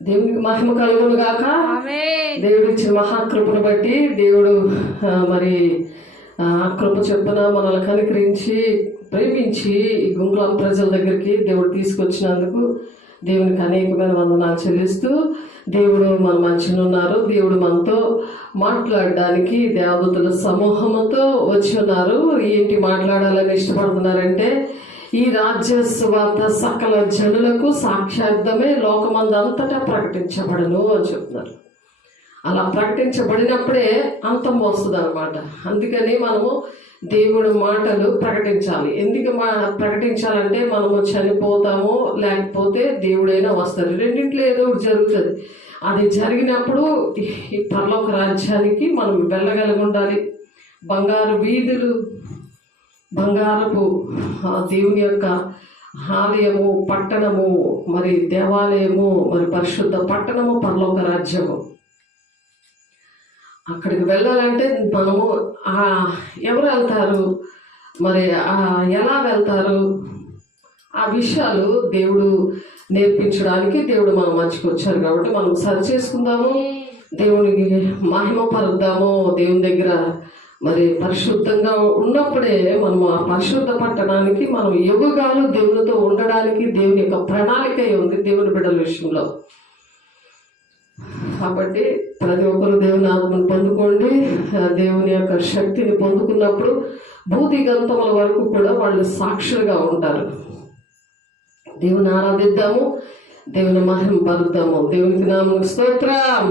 దేవునికి మహిమ కలుగును గాక. దేవుడు ఇచ్చిన మహాకృపను బట్టి దేవుడు మరి కృప చొప్పున మనల్ని కనికరించి ప్రేమించి ఈ గుంకులం ప్రజల దగ్గరికి దేవుడు తీసుకొచ్చినందుకు దేవునికి అనేకమైన వందనాలు చెల్లిస్తూ దేవుడు మన మధ్యన ఉన్నారు. దేవుడు మనతో మాట్లాడడానికి దేవదూతల సమూహంతో వచ్చి ఉన్నారు. ఏంటి మాట్లాడాలని ఇష్టపడుతున్నారంటే, ఈ రాజ్య సువార్త సకల జనులకు సాక్షార్థమే లోకమందంతటా ప్రకటించబడను అని చెప్తున్నారు. అలా ప్రకటించబడినప్పుడే అంతం వస్తుంది అనమాట. అందుకని మనము దేవుడి మాటలు ప్రకటించాలి. ఎందుకు ప్రకటించాలంటే మనము చనిపోతాము, లేకపోతే దేవుడైనా వస్తారు. రెండింటిలో ఏదో ఒకటి జరుగుతుంది. అది జరిగినప్పుడు ఈ పరలోక రాజ్యానికి మనం వెళ్ళగలిగి ఉండాలి. బంగారు వీధులు, బంగారపు దేవుని యొక్క ఆలయము, పట్టణము, మరి దేవాలయము, మరి పరిశుద్ధ పట్టణము, పరలోక రాజ్యము. అక్కడికి వెళ్ళాలంటే మనము ఎవరు వెళ్తారు, మరి ఎలా వెళ్తారు, ఆ విషయాలు దేవుడు నేర్పించడానికి దేవుడు మన మంచికి వచ్చారు. కాబట్టి మనం సరి చేసుకుందాము, దేవునికి మహిమ పరుద్దాము. దేవుని దగ్గర మరి పరిశుద్ధంగా ఉన్నప్పుడే మనం ఆ పరిశుద్ధ పట్టణానికి మనం యుగాలు దేవునితో ఉండడానికి దేవుని యొక్క ప్రణాళిక ఉంది దేవుని బిడ్డల విషయంలో. కాబట్టి ప్రతి ఒక్కరు దేవుని ఆత్మను పొందుకోండి. దేవుని యొక్క శక్తిని పొందుకున్నప్పుడు భూతి గంతముల వరకు కూడా వాళ్ళు సాక్షులుగా ఉంటారు. దేవుని ఆరాధిద్దాము, దేవుని మహిమ పరుద్దాము. దేవునికి నామం స్తోత్రం.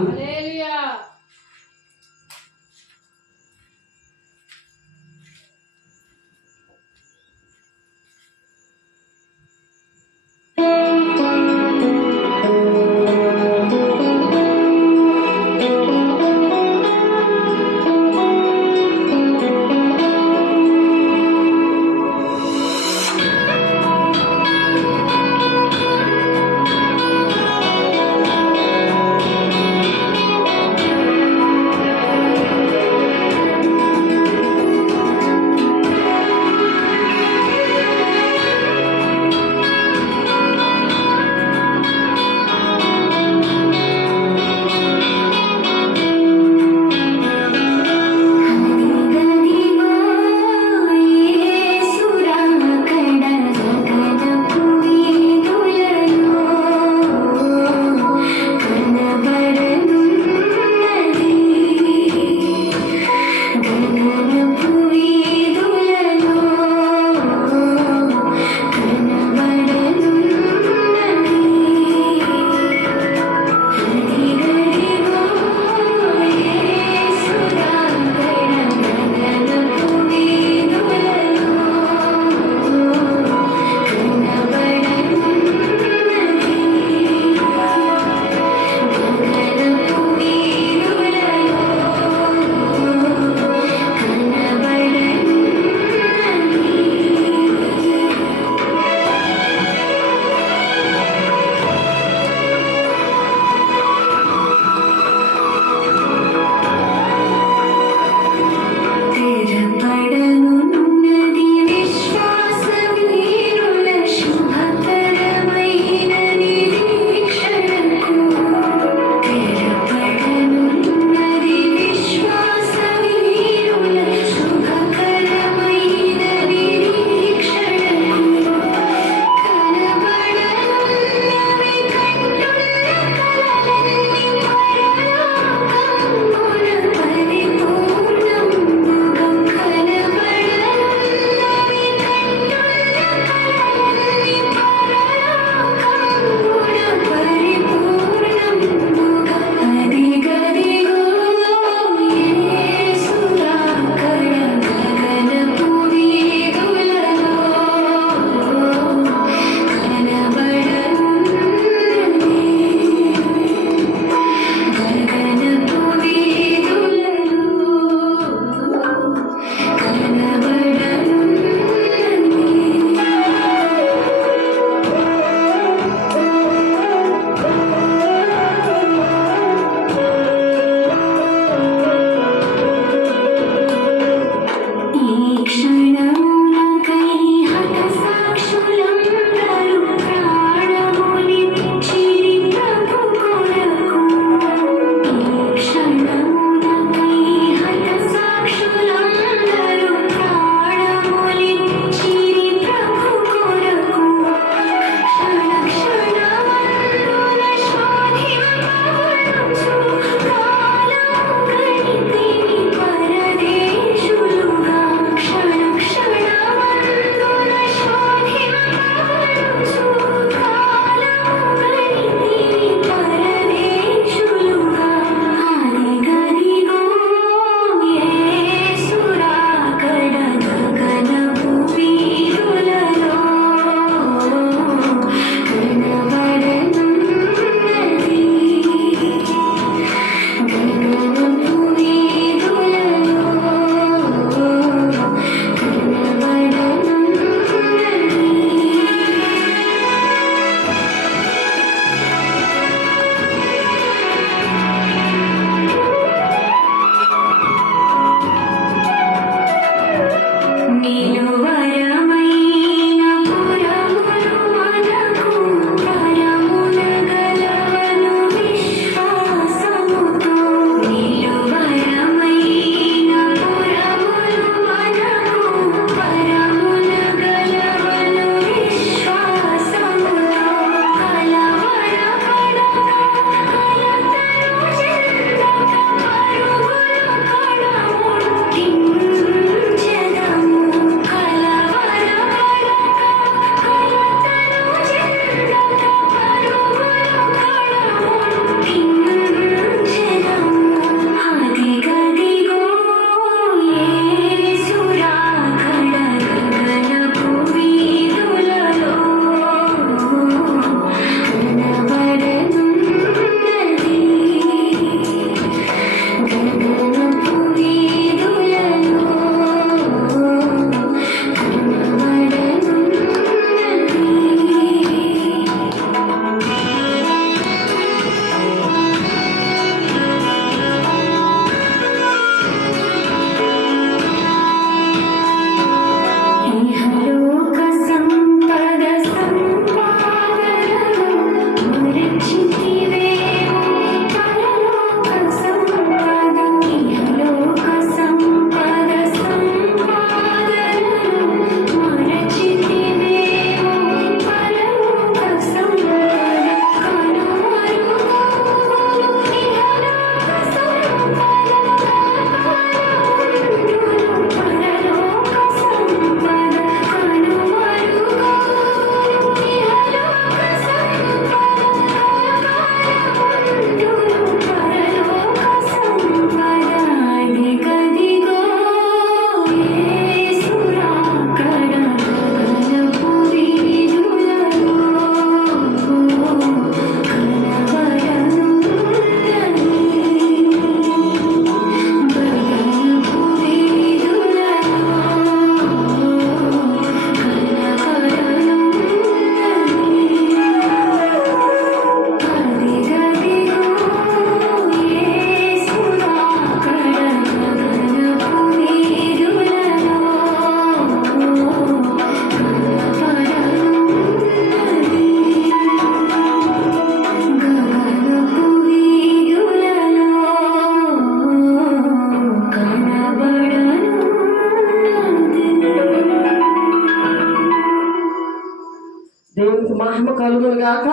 గాక.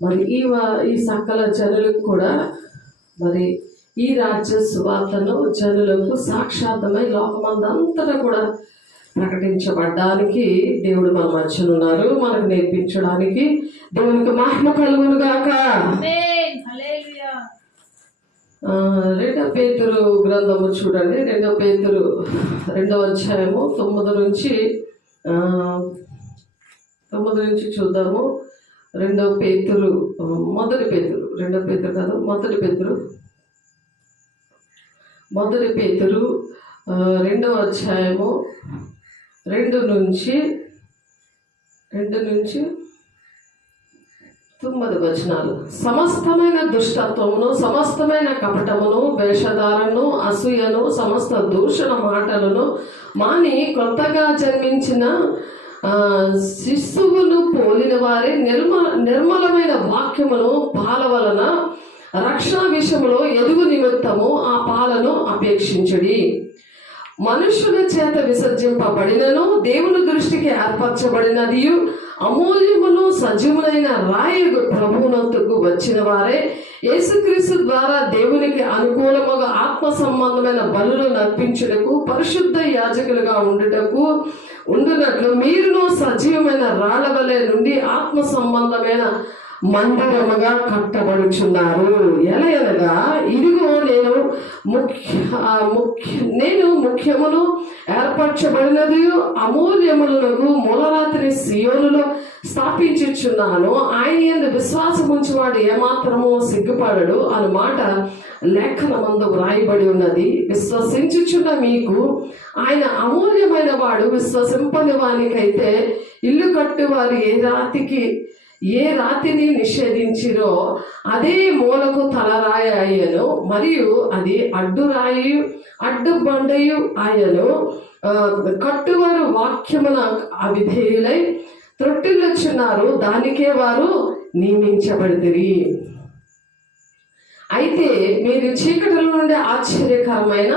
మరి ఈ సకల జనులకు కూడా మరి ఈ రాజ్య సువార్తను జనులకు సాక్షాత్తమై లోకమందంతటా కూడా ప్రకటించబడ్డానికి దేవుడు మన మధ్యన ఉన్నారు. మనకు నేర్పించడానికి దేవునికి మహిమ కలుగును గాక. 2 పేతురు గ్రంథము చూడండి. 2 పేతురు 2వ అధ్యాయము 9 నుంచి చూద్దాము. 2 పేతురు మొదటి పేతురు 2వ అధ్యాయము 2 నుంచి 9 వచనాలు. సమస్తమైన దుష్టత్వమును, సమస్తమైన కపటమును, వేషధారను, అసూయను, సమస్త దూషణ మాటలను మాని కొత్తగా జన్మించిన శిశువును పోలిన వారి నిర్మలమైన వాక్యమును పాల వలన రక్షణ విషయంలో ఎదుగు నిమిత్తము ఆ పాలను అపేక్షించుడి. మనుషుల చేత విసర్జింపబడినను దేవుని దృష్టికి ఏర్పరచబడినది అమూల్యమును సజీవులైన రాయగు ప్రభువునందుకు వచ్చిన వారే యేసుక్రీస్తు ద్వారా దేవునికి అనుకూలముగా ఆత్మ సంబంధమైన బలులు నర్పించుటకు పరిశుద్ధ యాజకులుగా ఉండునట్లు మీరును సజీవమైన రాళ్ల వలె నుండి ఆత్మ సంబంధమైన మందిరముగా కట్టబడుచున్నారు. ఎలయనగా ఇదిగో నేను ముఖ్యమును ఏర్పరచబడినది అమూల్యములకు మూలరాత్రి సియోనులో స్థాపించుచున్నాను. ఆయన యందు విశ్వాసముంచువాడు ఏమాత్రము సిగ్గుపడడు అను మాట లేఖనమందు వ్రాయబడి ఉన్నది. విశ్వసించుచున్న మీకు ఆయన అమూల్యమైన వాడు. విశ్వసింపని వానికైతే ఇల్లు కట్టువారు ఏ రాతిని నిషేధించిరో అదే మూలకు తలరాయి అయ్యను, మరియు అది అడ్డు బండయు ఆయను. కట్టువారు వాక్యమున అవిధేయులై త్రొట్టిల్లుచున్నారు, దానికే వారు నియమించబడితిరి. అయితే మీరు చీకటిలో నుండి ఆశ్చర్యకరమైన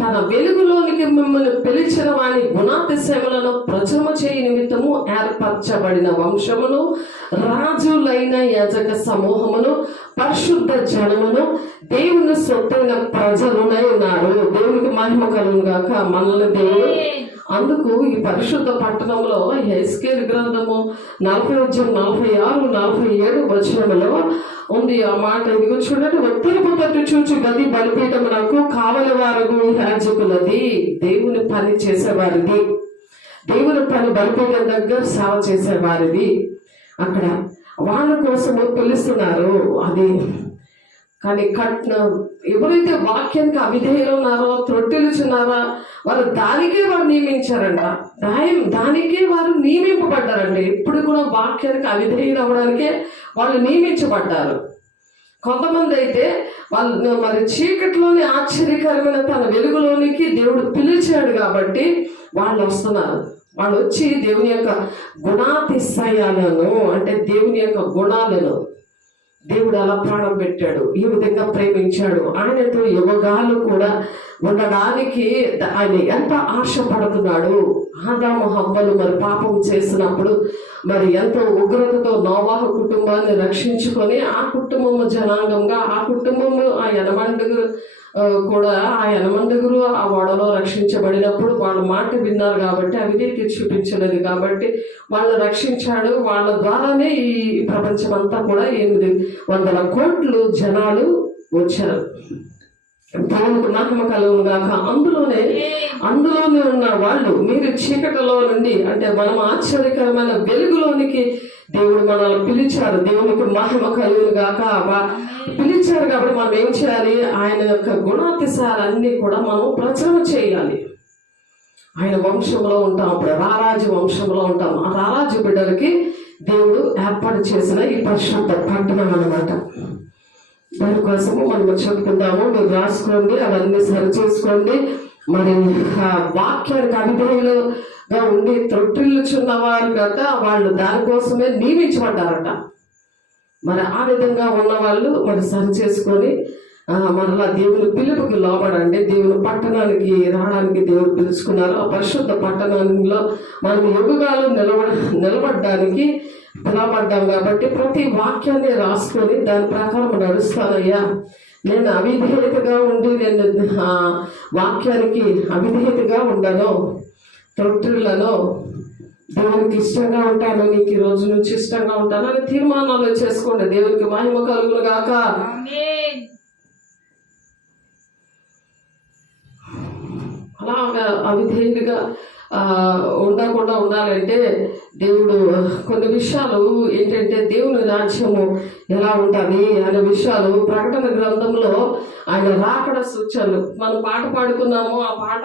తన వెలుగులోనికి మిమ్మల్ని పిలిచిన వాని గుణాతిశయములను ప్రచురము చేయి నిమిత్తము ఏర్పరచబడిన వంశమును, రాజులైన యాజక సమూహమును, పరిశుద్ధ జనమును, దేవుని సొత్తైన ప్రజలునై ఉన్నారు. దేవునికి మహిమ కలుగును గాక. మనల్ని దేవుడు అందుకు ఈ పరిశుద్ధ పట్టణంలో హెస్కేల్ గ్రంథము 46-47 వచనములో ఉంది ఆ మాట. ఇదిగో చూడండి, ఉత్తరపు తట్టు చూచి గది బలిపీఠమునకు కావలి వారు యాజకులది. దేవుని పని చేసేవారిది, దేవుని పని బలిపీఠం దగ్గర సేవ చేసేవారిది. అక్కడ వాళ్ళ కోసము పిలుస్తున్నారు. అది కానీ ఎవరైతే వాక్యానికి అవిధేయులు ఉన్నారో, త్రొట్టిలుచున్నారో వారు దానికే నియమించారంట. దానికే వారు నియమింపబడ్డారండి. ఇప్పుడు కూడా వాక్యానికి అవిధేయులు అవ్వడానికే వాళ్ళు నియమించబడ్డారు. కొంతమంది అయితే వాళ్ళు మరి చీకటిలోని ఆశ్చర్యకరమైన తన వెలుగులోనికి దేవుడు పిలిచాడు కాబట్టి వాళ్ళు వస్తున్నారు. వాళ్ళు వచ్చి దేవుని యొక్క గుణాతిశయాలను, అంటే దేవుని యొక్క గుణాలను, దేవుడు అలా ప్రాణం పెట్టాడు, ఈ విధంగా ప్రేమించాడు, ఆయనతో యువగాలు కూడా ఉండడానికి ఆయన ఎంత ఆశపడుతున్నాడు. ఆదాము హవ్వలు మరి పాపం చేసినప్పుడు మరి ఎంతో ఉగ్రతతో నోవాహు కుటుంబాన్ని రక్షించుకొని ఆ కుటుంబము జనాంగంగా, ఆ కుటుంబము ఆ యనమండుగురు కూడా ఆ ఓడలో రక్షించబడినప్పుడు వాళ్ళ మాట విన్నారు కాబట్టి, అవిధేయత చూపించలేదు కాబట్టి వాళ్ళు రక్షించాడు. వాళ్ళ ద్వారానే ఈ ప్రపంచం అంతా కూడా 800 కోట్లు జనాలు వచ్చారు. దేవునికి మహిమ కలుగును గాక. అందులోనే ఉన్న వాళ్ళు మీరు చీకటిలో నుండి, అంటే మనం ఆశ్చర్యకరమైన వెలుగులోనికి దేవుడు మనల్ని పిలిచారు. దేవునికి మహిమ కలుగును గాక. పిలిచారు కాబట్టి మనం ఏం చేయాలి? ఆయన యొక్క గుణాతిశయాలన్నీ కూడా మనం ప్రచారం చేయాలి. ఆయన వంశంలో ఉంటాం, అప్పుడు రారాజు వంశంలో ఉంటాం. ఆ రారాజు బిడ్డలకి దేవుడు ఏర్పాటు చేసిన ఈ పరిశుద్ధ పట్టణం అన్నమాట. దానికోసము మనం చెప్పుకుందాము. మీరు రాసుకోండి, అవన్నీ సరి చేసుకోండి. మరి వాక్యానికి అవిధేయులుగా ఉండి త్రొట్టిల్లుచున్నవారు గట వాళ్ళు దానికోసమే నియమించబడ్డారట. మరి ఆ విధంగా ఉన్న వాళ్ళు మరి సరి చేసుకొని మరలా దేవుని పిలుపుకి లోబడండి. దేవుని పట్టణానికి రావడానికి దేవుడు పిలుచుకున్నారు. ఆ పరిశుద్ధ పట్టణంలో మనం యుగాలు నిలబడడానికి పిలవబడ్డాం కాబట్టి ప్రతి వాక్యాన్ని రాసుకొని దాని ప్రకారం నడుస్తానయ్యా. నేను అవిధేయతగా ఉండి నేను వాక్యానికి అవిధేయతగా ఉండను, తొట్టిళ్లను దేవునికి ఇష్టంగా ఉంటాను, నీకు ఈ రోజు నుంచి ఇష్టంగా ఉంటాను అని తీర్మానాలు చేసుకోండి. దేవునికి మహిమ కలుగును గాక. అలాగా అవిధేయుడిగా ఉండకుండా ఉండాలంటే దేవుడు కొన్ని విషయాలు ఏంటంటే దేవుని రాజ్యము ఎలా ఉంటుంది అనే విషయాలు ప్రకటన గ్రంథంలో ఆయన రాకడ సూచనలు మనం పాట పాడుకున్నాము. ఆ పాట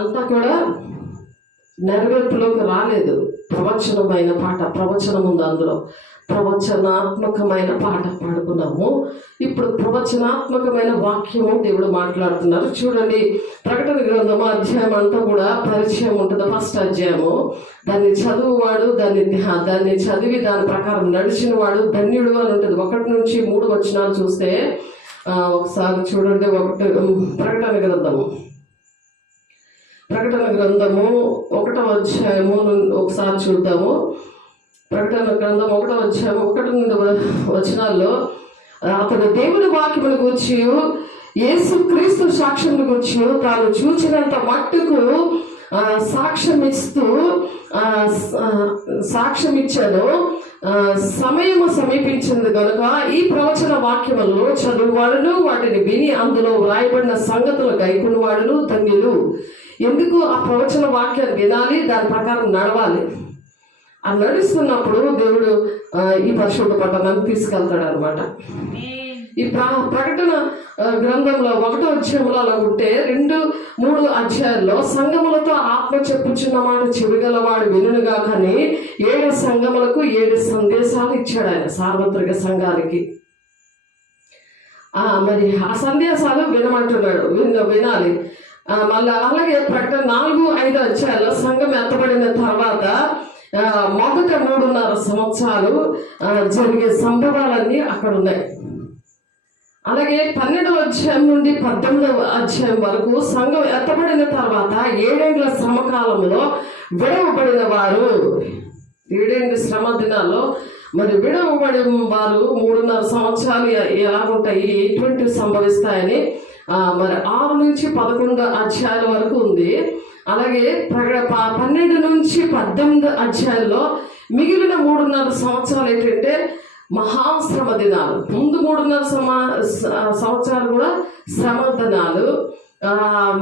అంతా కూడా నెరవేర్పులోకి రాలేదు. ప్రవచనమైన పాట, ప్రవచనం ఉంది అందులో, ప్రవచనాత్మకమైన పాట పాడుకున్నాము. ఇప్పుడు ప్రవచనాత్మకమైన వాక్యము దేవుడు మాట్లాడుతున్నారు. చూడండి, ప్రకటన గ్రంథము అధ్యాయం అంతా కూడా పరిచయం ఉంటుంది. ఫస్ట్ అధ్యాయము దాన్ని చదువువాడు, దాన్ని చదివి దాని ప్రకారం నడిచిన వాడు ధన్యుడు అని ఉంటుంది. 1 నుంచి 3 వచనాలు చూస్తే ఒకసారి చూడండి. ప్రకటన గ్రంథము 1వ అధ్యాయము ఒకసారి చూద్దాము. ప్రకటన గ్రంథం 1వ అధ్యాయం 1 నుండి వచనాల్లో అతడు దేవుని వాక్యముల గురించి, యేసు క్రీస్తు సాక్ష్యముల గురించి తాను చూచినంత మట్టుకు సాక్ష్యం ఇచ్చాను. సమయము సమీపించింది కనుక ఈ ప్రవచన వాక్యములను చదువువాడును వాటిని విని అందులో వ్రాయబడిన సంగతులు గైకొనువాడును ధన్యులు. ఎందుకు ఆ ప్రవచన వాక్యాన్ని వినాలి, దాని ప్రకారం నడవాలి. ఆ నడుస్తున్నప్పుడు దేవుడు ఈ పరిశుద్ధ పట్టణాన్ని తీసుకెళ్తాడు అనమాట. ఈ ప్రకటన గ్రంథంలో 1వ అధ్యాయంలో అలా ఉంటే 2, 3 అధ్యాయాల్లో సంఘములతో ఆత్మ చెప్పుచున్న మాట చెవిగలవాడు వినుగా కానీ 7 సంఘములకు 7 సందేశాలు ఇచ్చాడు ఆయన, సార్వత్రిక సంఘానికి. మరి ఆ సందేశాలు వినమంటున్నాడు, వినాలి. మళ్ళీ అలాగే ప్రకటన 4, 5 అధ్యాయాల్లో సంఘం ఎత్తబడిన తర్వాత మొదట 3.5 సంవత్సరాలు జరిగే సంభవాలన్నీ అక్కడ ఉన్నాయి. అలాగే 12వ అధ్యాయం నుండి 18వ అధ్యాయం వరకు సంఘం ఎత్తబడిన తర్వాత 7 ఏళ్ల శ్రమకాలంలో విడవబడిన వారు, 7 ఏళ్ల శ్రమ దినాల్లో మరి విడవబడిన వారు 3.5 సంవత్సరాలు ఎలాగుంటాయి, ఎటువంటి సంభవిస్తాయని మరి 6 నుంచి 11 అధ్యాయాల వరకు ఉంది. అలాగే 12 నుంచి 18 అధ్యాయంలో మిగిలిన 3.5 సంవత్సరాలు ఏంటంటే మహాశ్రమ దినాలు. ముందు 3.5 సంవత్సరాలు కూడా శ్రమ దినాలు,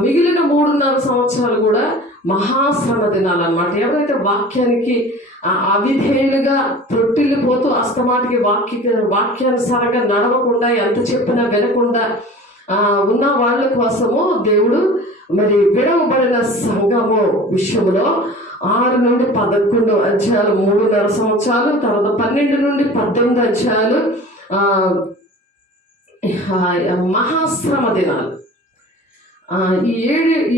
మిగిలిన 3.5 సంవత్సరాలు కూడా మహాశ్రమ దినాలు అన్నమాట. ఎవరైతే వాక్యానికి అవిధేయులుగా తొట్టిల్లిపోతూ అస్తమాటికి వాక్యానుసారంగా నడవకుండా, ఎంత చెప్పినా వినకుండా ఉన్న వాళ్ళ కోసము దేవుడు మరి విడవబడిన సంఘము విషయంలో 6 నుండి 11 అధ్యాయాలు 3.5 సంవత్సరాలు, తర్వాత 12 నుండి 18 అధ్యాయాలు మహాశ్రమ దినాలు. ఈ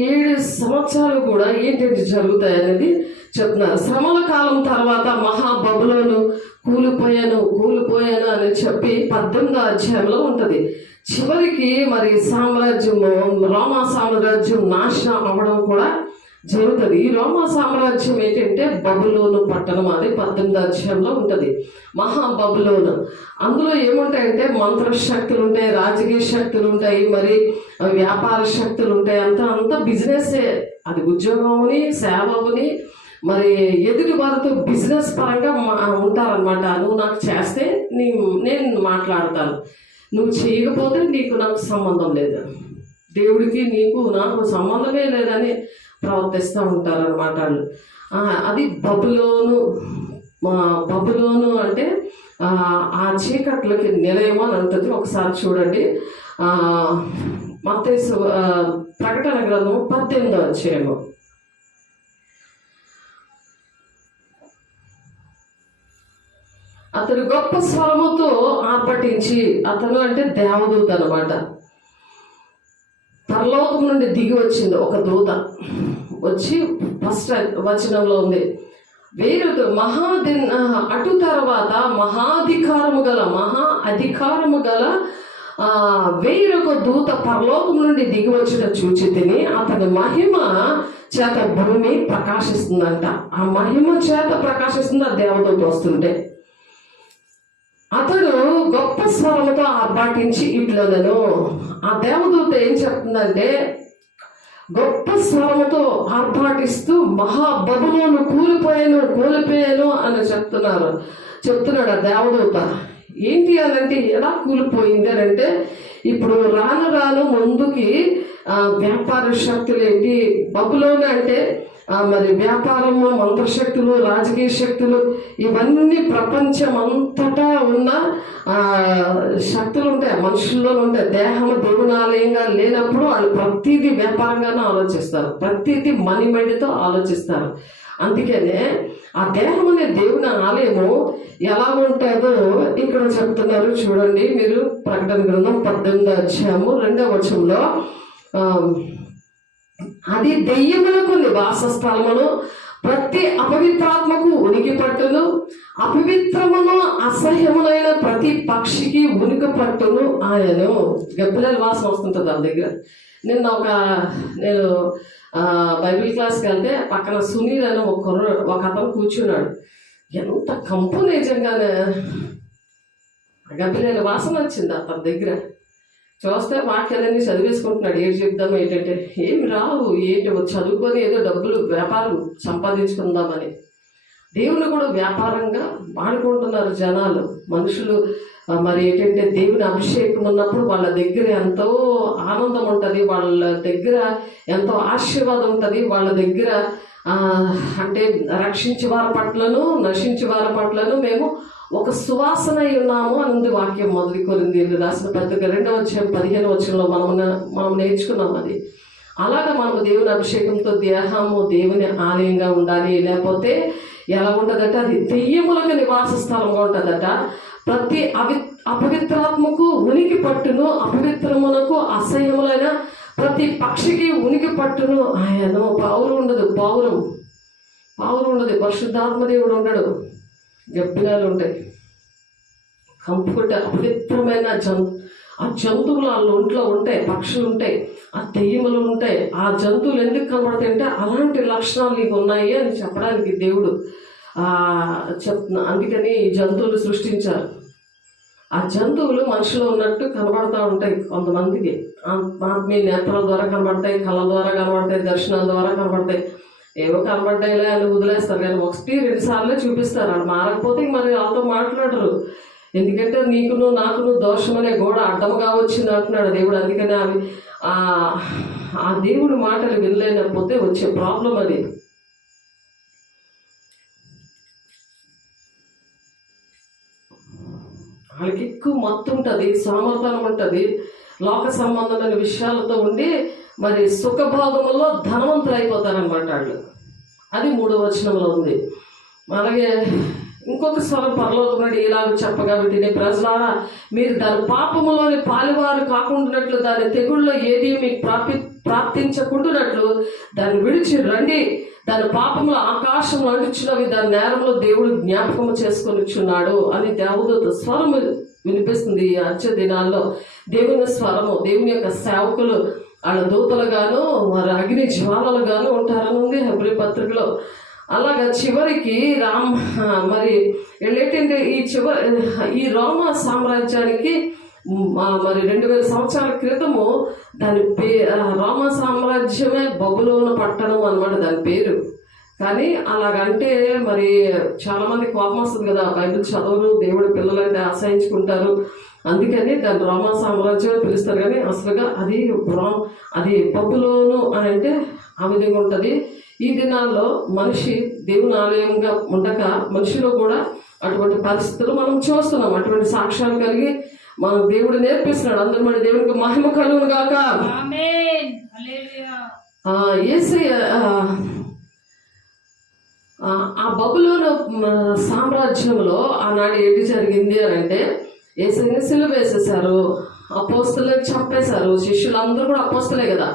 7 సంవత్సరాలు కూడా ఏంటంటే జరుగుతాయి అనేది చెప్తున్నారు. శ్రమల కాలం తర్వాత మహాబబులోను కూలిపోయాను అని చెప్పి 18వ అధ్యాయంలో ఉంటుంది. చివరికి మరి రోమా సామ్రాజ్యం నాశనం అవ్వడం కూడా జరుగుతుంది. ఈ రోమా సామ్రాజ్యం ఏంటంటే బబులోను పట్టణం, అది 18వ అధ్యాయంలో ఉంటుంది. మహాబబులోను, అందులో ఏముంటాయంటే మంత్రశక్తులు ఉంటాయి, రాజకీయ శక్తులు ఉంటాయి, మరి వ్యాపార శక్తులు ఉంటాయి. అంతా బిజినెస్సే, అది ఉద్యోగంని సేవని మరి ఎదుటి వారితో బిజినెస్ పరంగా ఉంటారనమాట. నువ్వు నాకు చేస్తే నేను మాట్లాడతాను, నువ్వు చేయకపోతే నీకు నాకు సంబంధం లేదు, దేవుడికి నీకు నాకు సంబంధమే లేదని ప్రవర్తిస్తూ ఉంటారనమాట వాళ్ళు. అది బబులోను అంటే ఆ చీకట్లకి నిలయం అని అంటుంది. ఒకసారి చూడండి, మత్తయి ప్రకటన గ్రంథం 18వ అధ్యాయము. అతడు గొప్ప స్వరముతో ఆర్భటించి, అతను అంటే దేవదూత అనమాట, పరలోకం నుండి దిగి వచ్చింది ఒక దూత వచ్చి, ఫస్ట్ వచనంలో ఉంది, అటు తర్వాత మహా అధికారము గల వేరొక దూత పరలోకం నుండి దిగి వచ్చిన చూచి తిని అతని మహిమ చేత భూమి ప్రకాశిస్తుందంట. ఆ మహిమ చేత ప్రకాశిస్తుంది ఆ దేవదూత వస్తుంటే. అతడు గొప్ప స్వరముతో ఆర్భాటించి ఇట్లనెను. ఆ దేవదూత ఏం చెప్తుందంటే, గొప్ప స్వరముతో ఆర్భాటిస్తూ మహా బబులోను కూలిపోయాను అని చెప్తున్నాడు ఆ దేవదూత. ఏంటి అనంటే, ఎలా కూలిపోయింది అని అంటే, ఇప్పుడు రాను ముందుకి వ్యాపార శక్తులు ఏంటి, బబులోను అంటే మరి వ్యాపారము, మంత్రశక్తులు, రాజకీయ శక్తులు, ఇవన్నీ ప్రపంచం అంతటా ఉన్న శక్తులు ఉంటాయి, మనుషుల్లో ఉంటాయి. దేహం దేవుని ఆలయంగా లేనప్పుడు వాళ్ళు ప్రతిదీ వ్యాపారంగానే ఆలోచిస్తారు, ప్రతిదీ మణిమడితో ఆలోచిస్తారు. అందుకనే ఆ దేహం అనే దేవుని ఆలయము ఎలా ఉంటుందో ఇక్కడ చెప్తున్నారు. చూడండి మీరు, ప్రకటన గ్రంథం 18వ అధ్యాయము 2వ వచనంలో, అది దెయ్యములకు నివాస స్థలమును, ప్రతి అపవిత్రాత్మకు ఉనికి పట్టును, అపవిత్రమును అసహ్యములైన ప్రతి పక్షికి ఉనికి పట్టును ఆయను. గబ్బిలాల వాసన వస్తుంటుంది ఆ దగ్గర. నేను బైబిల్ క్లాస్కి వెళ్తే పక్కన సునీల్ అని ఒక అతను కూర్చున్నాడు. ఎంత కంపు, నిజంగానే గబ్బిలాల వాసన వచ్చింది అతని దగ్గర. చూస్తే వాక్యాలన్నీ చదివేసుకుంటున్నాడు. ఏం చెప్దాము ఏంటంటే, ఏమి రావు, ఏంటి చదువుకొని ఏదో డబ్బులు వ్యాపారం సంపాదించుకుందామని. దేవుని కూడా వ్యాపారంగా వాడుకుంటున్నారు జనాలు, మనుషులు. మరి ఏంటంటే, దేవుని అభిషేకం ఉన్నప్పుడు వాళ్ళ దగ్గర ఎంతో ఆనందం ఉంటుంది, వాళ్ళ దగ్గర ఎంతో ఆశీర్వాదం ఉంటుంది, వాళ్ళ దగ్గర అంటే రక్షించే వారి పట్లను నశించే వారి పట్లను మేము ఒక సువాసన ఉన్నాము అని ఉంది వాక్యం. మొదటి కొరింథీయులకు రాసిన పత్రిక 2వ అధ్యాయం 15వ వచనంలో మనం నేర్చుకున్నాం అది. అలాగా మనము దేవుని అభిషేకంతో దేహము దేవుని ఆలయంగా ఉండాలి. లేకపోతే ఎలా ఉంటుందట, అది దెయ్యములకు నివాస స్థలంగా ఉంటుందట. ప్రతి అపవిత్రాత్మకు ఉనికి పట్టును, అపవిత్రమునకు అసహ్యములైన ప్రతి పక్షికి ఉనికి పట్టును ఆయన. పావురం ఉండదు, పరిశుద్ధాత్మ దేవుడు ఉండడు, గబ్బిలాలు ఉంటాయి, కంపుకుంటే అపవిత్రమైన ఆ జంతువులు వాళ్ళ ఒంట్లో ఉంటాయి, పక్షులు ఉంటాయి, ఆ దెయ్యములు ఉంటాయి. ఆ జంతువులు ఎందుకు కనబడతాయి అంటే, అలాంటి లక్షణాలు నీకు ఉన్నాయి అని చెప్పడానికి దేవుడు అందుకని ఈ జంతువులు సృష్టించారు. ఆ జంతువులు మనుషులు ఉన్నట్టు కనబడతా ఉంటాయి కొంతమందికి. ఆత్మీయ నేత్రాల ద్వారా కనబడతాయి, కళ్ళ ద్వారా కనబడతాయి, దర్శనాల ద్వారా కనబడతాయి. ఏవో కనబడ్డాయిలే అని వదిలేస్తారు, కానీ 1-2 సార్లే చూపిస్తారు. వాళ్ళు మారకపోతే మరి వాళ్ళతో మాట్లాడరు. ఎందుకంటే నీకును నాకును దోషం అనే గోడ అడ్డముగా వచ్చింది అంటున్నాడు దేవుడు. అందుకని అవి ఆ దేవుడి మాటలు వినలేకపోతే వచ్చే ప్రాబ్లం అది. వాళ్ళకి ఎక్కువ మత్తు ఉంటుంది, సామర్థ్యం ఉంటుంది, లోక సంబంధమైన విషయాలతో ఉండి మరి సుఖభోగములో ధనవంతులు అయిపోతారనమాట వాళ్ళు. అది 3వ వచనంలో ఉంది. అలాగే ఇంకొక స్వరం పరలోకం నుండి ఇలాగ చెప్పగా వింటిని, ప్రజలారా మీరు దాని పాపములోని పాలువారు కాకుండానట్లు, దాని తెగుళ్ళలో ఏది మీకు ప్రాప్తించకుండానట్లు దాన్ని విడిచి రండి. దాని పాపములు ఆకాశంలో అడుచున్నవి, దాని నేరంలో దేవుడు జ్ఞాపకము చేసుకొనిచున్నాడు అని దేవదూత స్వరము వినిపిస్తుంది. ఈ అచ్చ దినాల్లో దేవుని స్వరము, దేవుని యొక్క సేవకులు వాళ్ళ దూతలుగాను వారి అగ్ని జ్వాలలుగాను ఉంటారని ఉంది హెబ్రీ పత్రికలో. అలాగా చివరికి మరి ఏంటంటే ఈ రోమా సామ్రాజ్యానికి మరి 2000 సంవత్సరాల క్రితము దాని రోమా సామ్రాజ్యమే బబులోను పట్టణం అన్నమాట దాని పేరు. కానీ అలాగంటే మరి చాలా మంది కోపం వస్తుంది కదా, బైబిల్ చదవరు, దేవుడి పిల్లలంటే ఆశ్రయించుకుంటారు, అందుకని దాన్ని రోమా సామ్రాజ్యం పిలుస్తారు. కానీ అసలుగా అది బబులోను అని అంటే ఆ విధంగా ఉంటుంది. ఈ దినాల్లో మనిషి దేవుని ఆలయంగా ఉండక మనిషిలో కూడా అటువంటి పరిస్థితులు మనం చూస్తున్నాం. అటువంటి సాక్ష్యాలు కలిగి మన దేవుడు నేర్పిస్తున్నాడు. అందరూ మన దేవునికి మహిమ కలుగును గాక. ఆ బబులోను సామ్రాజ్యంలో ఆనాడు ఏంటి జరిగింది అని అంటే, యేసుని సిలువ వేసేసారు. అపోస్తులను చంపేశారు. శిష్యులందరూ కూడా అపోస్తులే కదా.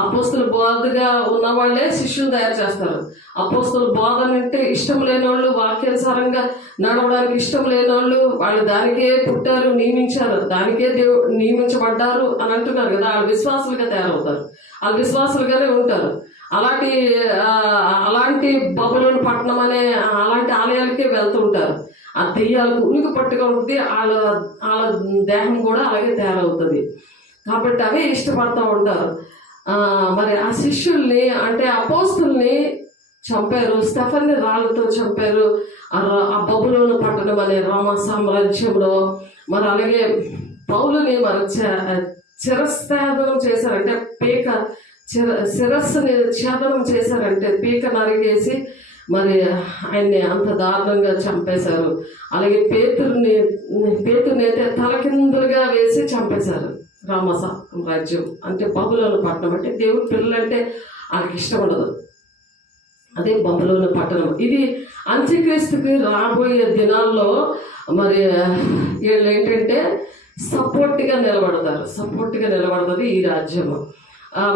అపోస్తుల బోధగా ఉన్న వాళ్ళే శిష్యులు తయారు చేస్తారు. అపోస్తుల బోధన అంటే ఇష్టం లేని వాళ్ళు, వాక్యానుసారంగా నడవడానికి ఇష్టం లేని వాళ్ళు దానికే పుట్టారు, నియమించారు, దానికే నియమించబడ్డారు అని అంటున్నారు కదా. వాళ్ళు విశ్వాసులుగా తయారవుతారు, వాళ్ళు విశ్వాసులుగానే ఉంటారు. అలాంటి బబులోను పట్టణం అనే అలాంటి ఆలయాలకే వెళ్తూ ఉంటారు. ఆ దెయ్యాలకు ఉనికి పట్టుగా ఉంటుంది, వాళ్ళ దేహం కూడా అలాగే తయారవుతుంది. కాబట్టి అవే ఇష్టపడుతూ ఉంటారు. మరి ఆ శిష్యుల్ని అంటే అపోస్తుల్ని చంపారు. స్టెఫన్ని రాళ్ళతో చంపారు. ఆ బబులోను పట్టణం అనే రోమ సామ్రాజ్యంలో. మరి అలాగే పౌలుని మరి శిరస్థాపనం చేశారంటే శిరస్సుని ఛేదనం చేశారంటే పీక నరిగేసి మరి ఆయన్ని అంత దారుణంగా చంపేశారు. అలాగే పేతుర్ని అయితే తలకిందులుగా వేసి చంపేశారు. రోమ సామ్రాజ్యం అంటే బబులోను పట్టణం అంటే దేవుడి పిల్లలంటే వాళ్ళకి ఇష్టం ఉండదు. అదే బబులోను పట్టణం. ఇది అంత్యక్రీస్తుకి రాబోయే దినాల్లో మరి వీళ్ళు ఏంటంటే సపోర్ట్గా నిలబడుతుంది ఈ రాజ్యము.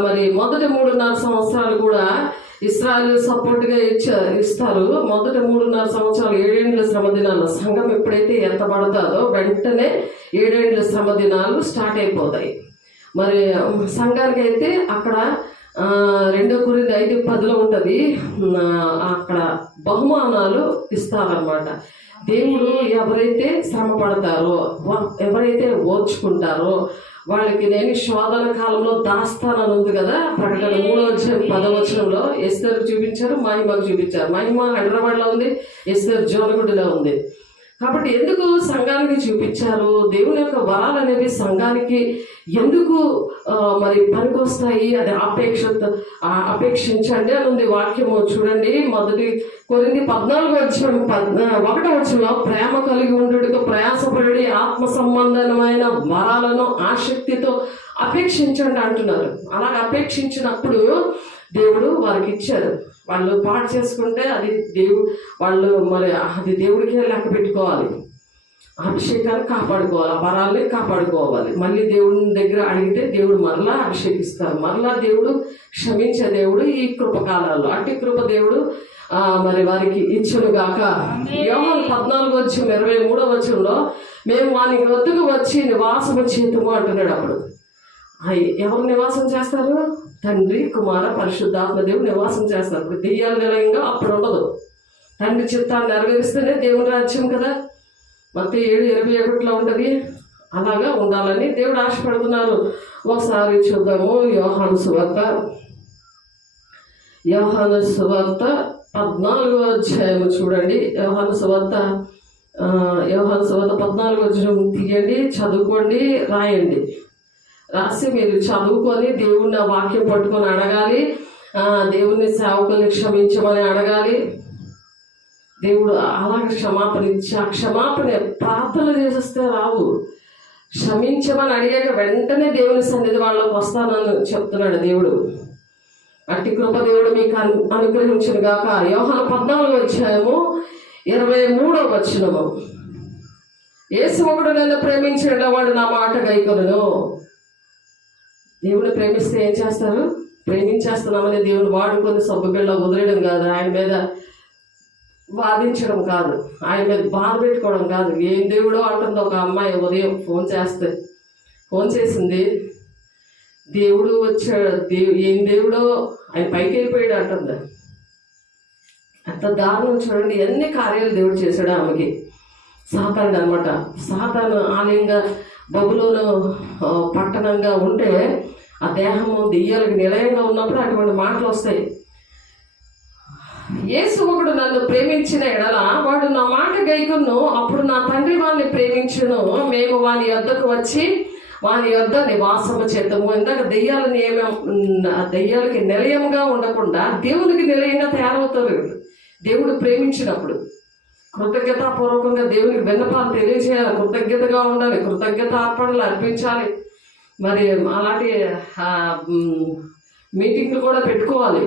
మరి మొదటి 3.5 సంవత్సరాలు కూడా ఇశ్రాయేలు సపోర్ట్గా ఇస్తారు. మొదటి 3.5 సంవత్సరాలు 7 ఏండ్ల శ్రమ దినాలు సంఘం ఎప్పుడైతే ఎత్తబడతాదో వెంటనే 7 ఏండ్ల శ్రమ దినాలు స్టార్ట్ అయిపోతాయి. మరి సంఘానికి అయితే అక్కడ 2 కొరింథీ 5:10 ఉంటుంది. అక్కడ బహుమానాలు ఇస్తారనమాట. దేవుడు ఎవరైతే శ్రమ పడతారో, ఎవరైతే ఓర్చుకుంటారో వాళ్ళకి నేను శోధన కాలంలో దాస్తానని ఉంది కదా. ప్రకటన 3:10 ఎస్తేరు చూపించారు, మహిమకు చూపించారు. మహిమ హైదరాబాద్లో ఉంది, ఎస్తేరు జోలగుడిలో ఉంది. కాబట్టి ఎందుకు సంఘానికి చూపించారు? దేవుని యొక్క వరాలు అనేవి సంఘానికి ఎందుకు మరి పనికొస్తాయి? అది అపేక్షించండి అని ఉంది వాక్యము. చూడండి, మొదటి కొరింథీ 14:1 ప్రేమ కలిగి ఉండుటకు ప్రయాసపడి ఆత్మ సంబంధమైన వరాలను ఆసక్తితో అపేక్షించండి అంటున్నారు. అలాగ అపేక్షించినప్పుడు దేవుడు వారికి ఇచ్చారు. వాళ్ళు పాటు చేసుకుంటే అది వాళ్ళు మరి అది దేవుడికే లెక్క పెట్టుకోవాలి. అభిషేకాన్ని కాపాడుకోవాలి, ఆ వరాల్ని కాపాడుకోవాలి. మళ్ళీ దేవుని దగ్గర అడిగితే దేవుడు మరలా అభిషేకిస్తారు. మరలా దేవుడు క్షమించే దేవుడు ఈ కృపకాలాల్లో. అట్టి కృప దేవుడు మరి వారికి ఇచ్చునుగాక. యోహాను 14:23 మేము వాని వద్దకు వచ్చి నివాసము చేతుము అంటున్నాడు. అప్పుడు ఎవరు నివాసం చేస్తారు? తండ్రి, కుమార, పరిశుద్ధాత్మ దేవుడు నివాసం చేస్తారు. ఇప్పుడు దెయ్యాల నిలయంగా అప్పుడు ఉండదు. తండ్రి చిత్తాన్ని నెరవేరిస్తేనే దేవుని రాజ్యం కదా. మత్తయి 7:21 ఉంటుంది. అలాగా ఉండాలని దేవుడు ఆశపడుతున్నారు. ఒకసారి చూద్దాము. యోహాను సువార్త 14 చూడండి. యోహాను సువార్త 14 తీయండి, చదువుకోండి, రాయండి. రాసి మీరు చదువుకొని దేవుని వాక్యం పట్టుకొని అడగాలి. దేవుని సేవకుల్ని క్షమించమని అడగాలి. దేవుడు అలాగే క్షమాపణ ఇచ్చి ఆ క్షమాపణ ప్రార్థన చేసేస్తే రావు. క్షమించమని అడిగాక వెంటనే దేవుని సన్నిధి వాళ్ళకి వస్తానని చెప్తున్నాడు దేవుడు. అట్టి కృప దేవుడు మీకు అనుగ్రహించును గాక. యోహాను 14:23 యేసు ఒకడు నన్ను ప్రేమించిన వాడు నా మాట గైకొనును. దేవుని ప్రేమిస్తే ఏం చేస్తారు? ప్రేమించేస్తున్నామని దేవుని వాడుకొని సబ్బుబిళ్ళ వదిలేయడం కాదు, ఆయన మీద వాదించడం కాదు, ఆయన మీద బాధ పెట్టుకోవడం కాదు. ఏం దేవుడో అంటుంది ఒక అమ్మాయి ఉదయం ఫోన్ చేసింది. దేవుడు వచ్చాడు, ఏం దేవుడో ఆయన పైకి వెళ్ళిపోయాడు అంటుంది. అంత దారుణం చూడండి. ఎన్ని కార్యాలు దేవుడు చేశాడు ఆమెకి. సాతానుడు అనమాట. సాతాను ఆలయంగా బబులోను పట్టణంగా ఉంటే ఆ దేహము దెయ్యాలకు నిలయంగా ఉన్నప్పుడు అటువంటి మాటలు వస్తాయి. యేసు ఒకడు నన్ను ప్రేమించిన ఎడల వాడు నా మాట గైకొను, అప్పుడు నా తండ్రి వాడిని ప్రేమించును, మేము వాని యొద్దకు వచ్చి వాని యొద్ద నివాసము చేద్దాము. ఇందాక దెయ్యాలకి నిలయంగా ఉండకుండా దేవునికి నిలయంగా తయారవుతారు. దేవుడు ప్రేమించినప్పుడు కృతజ్ఞతాపూర్వకంగా దేవునికి విన్నపాలు తెలియజేయాలి, కృతజ్ఞతగా ఉండాలి, కృతజ్ఞత అర్పణలు అర్పించాలి. మరి అలాంటి మీటింగ్లు కూడా పెట్టుకోవాలి.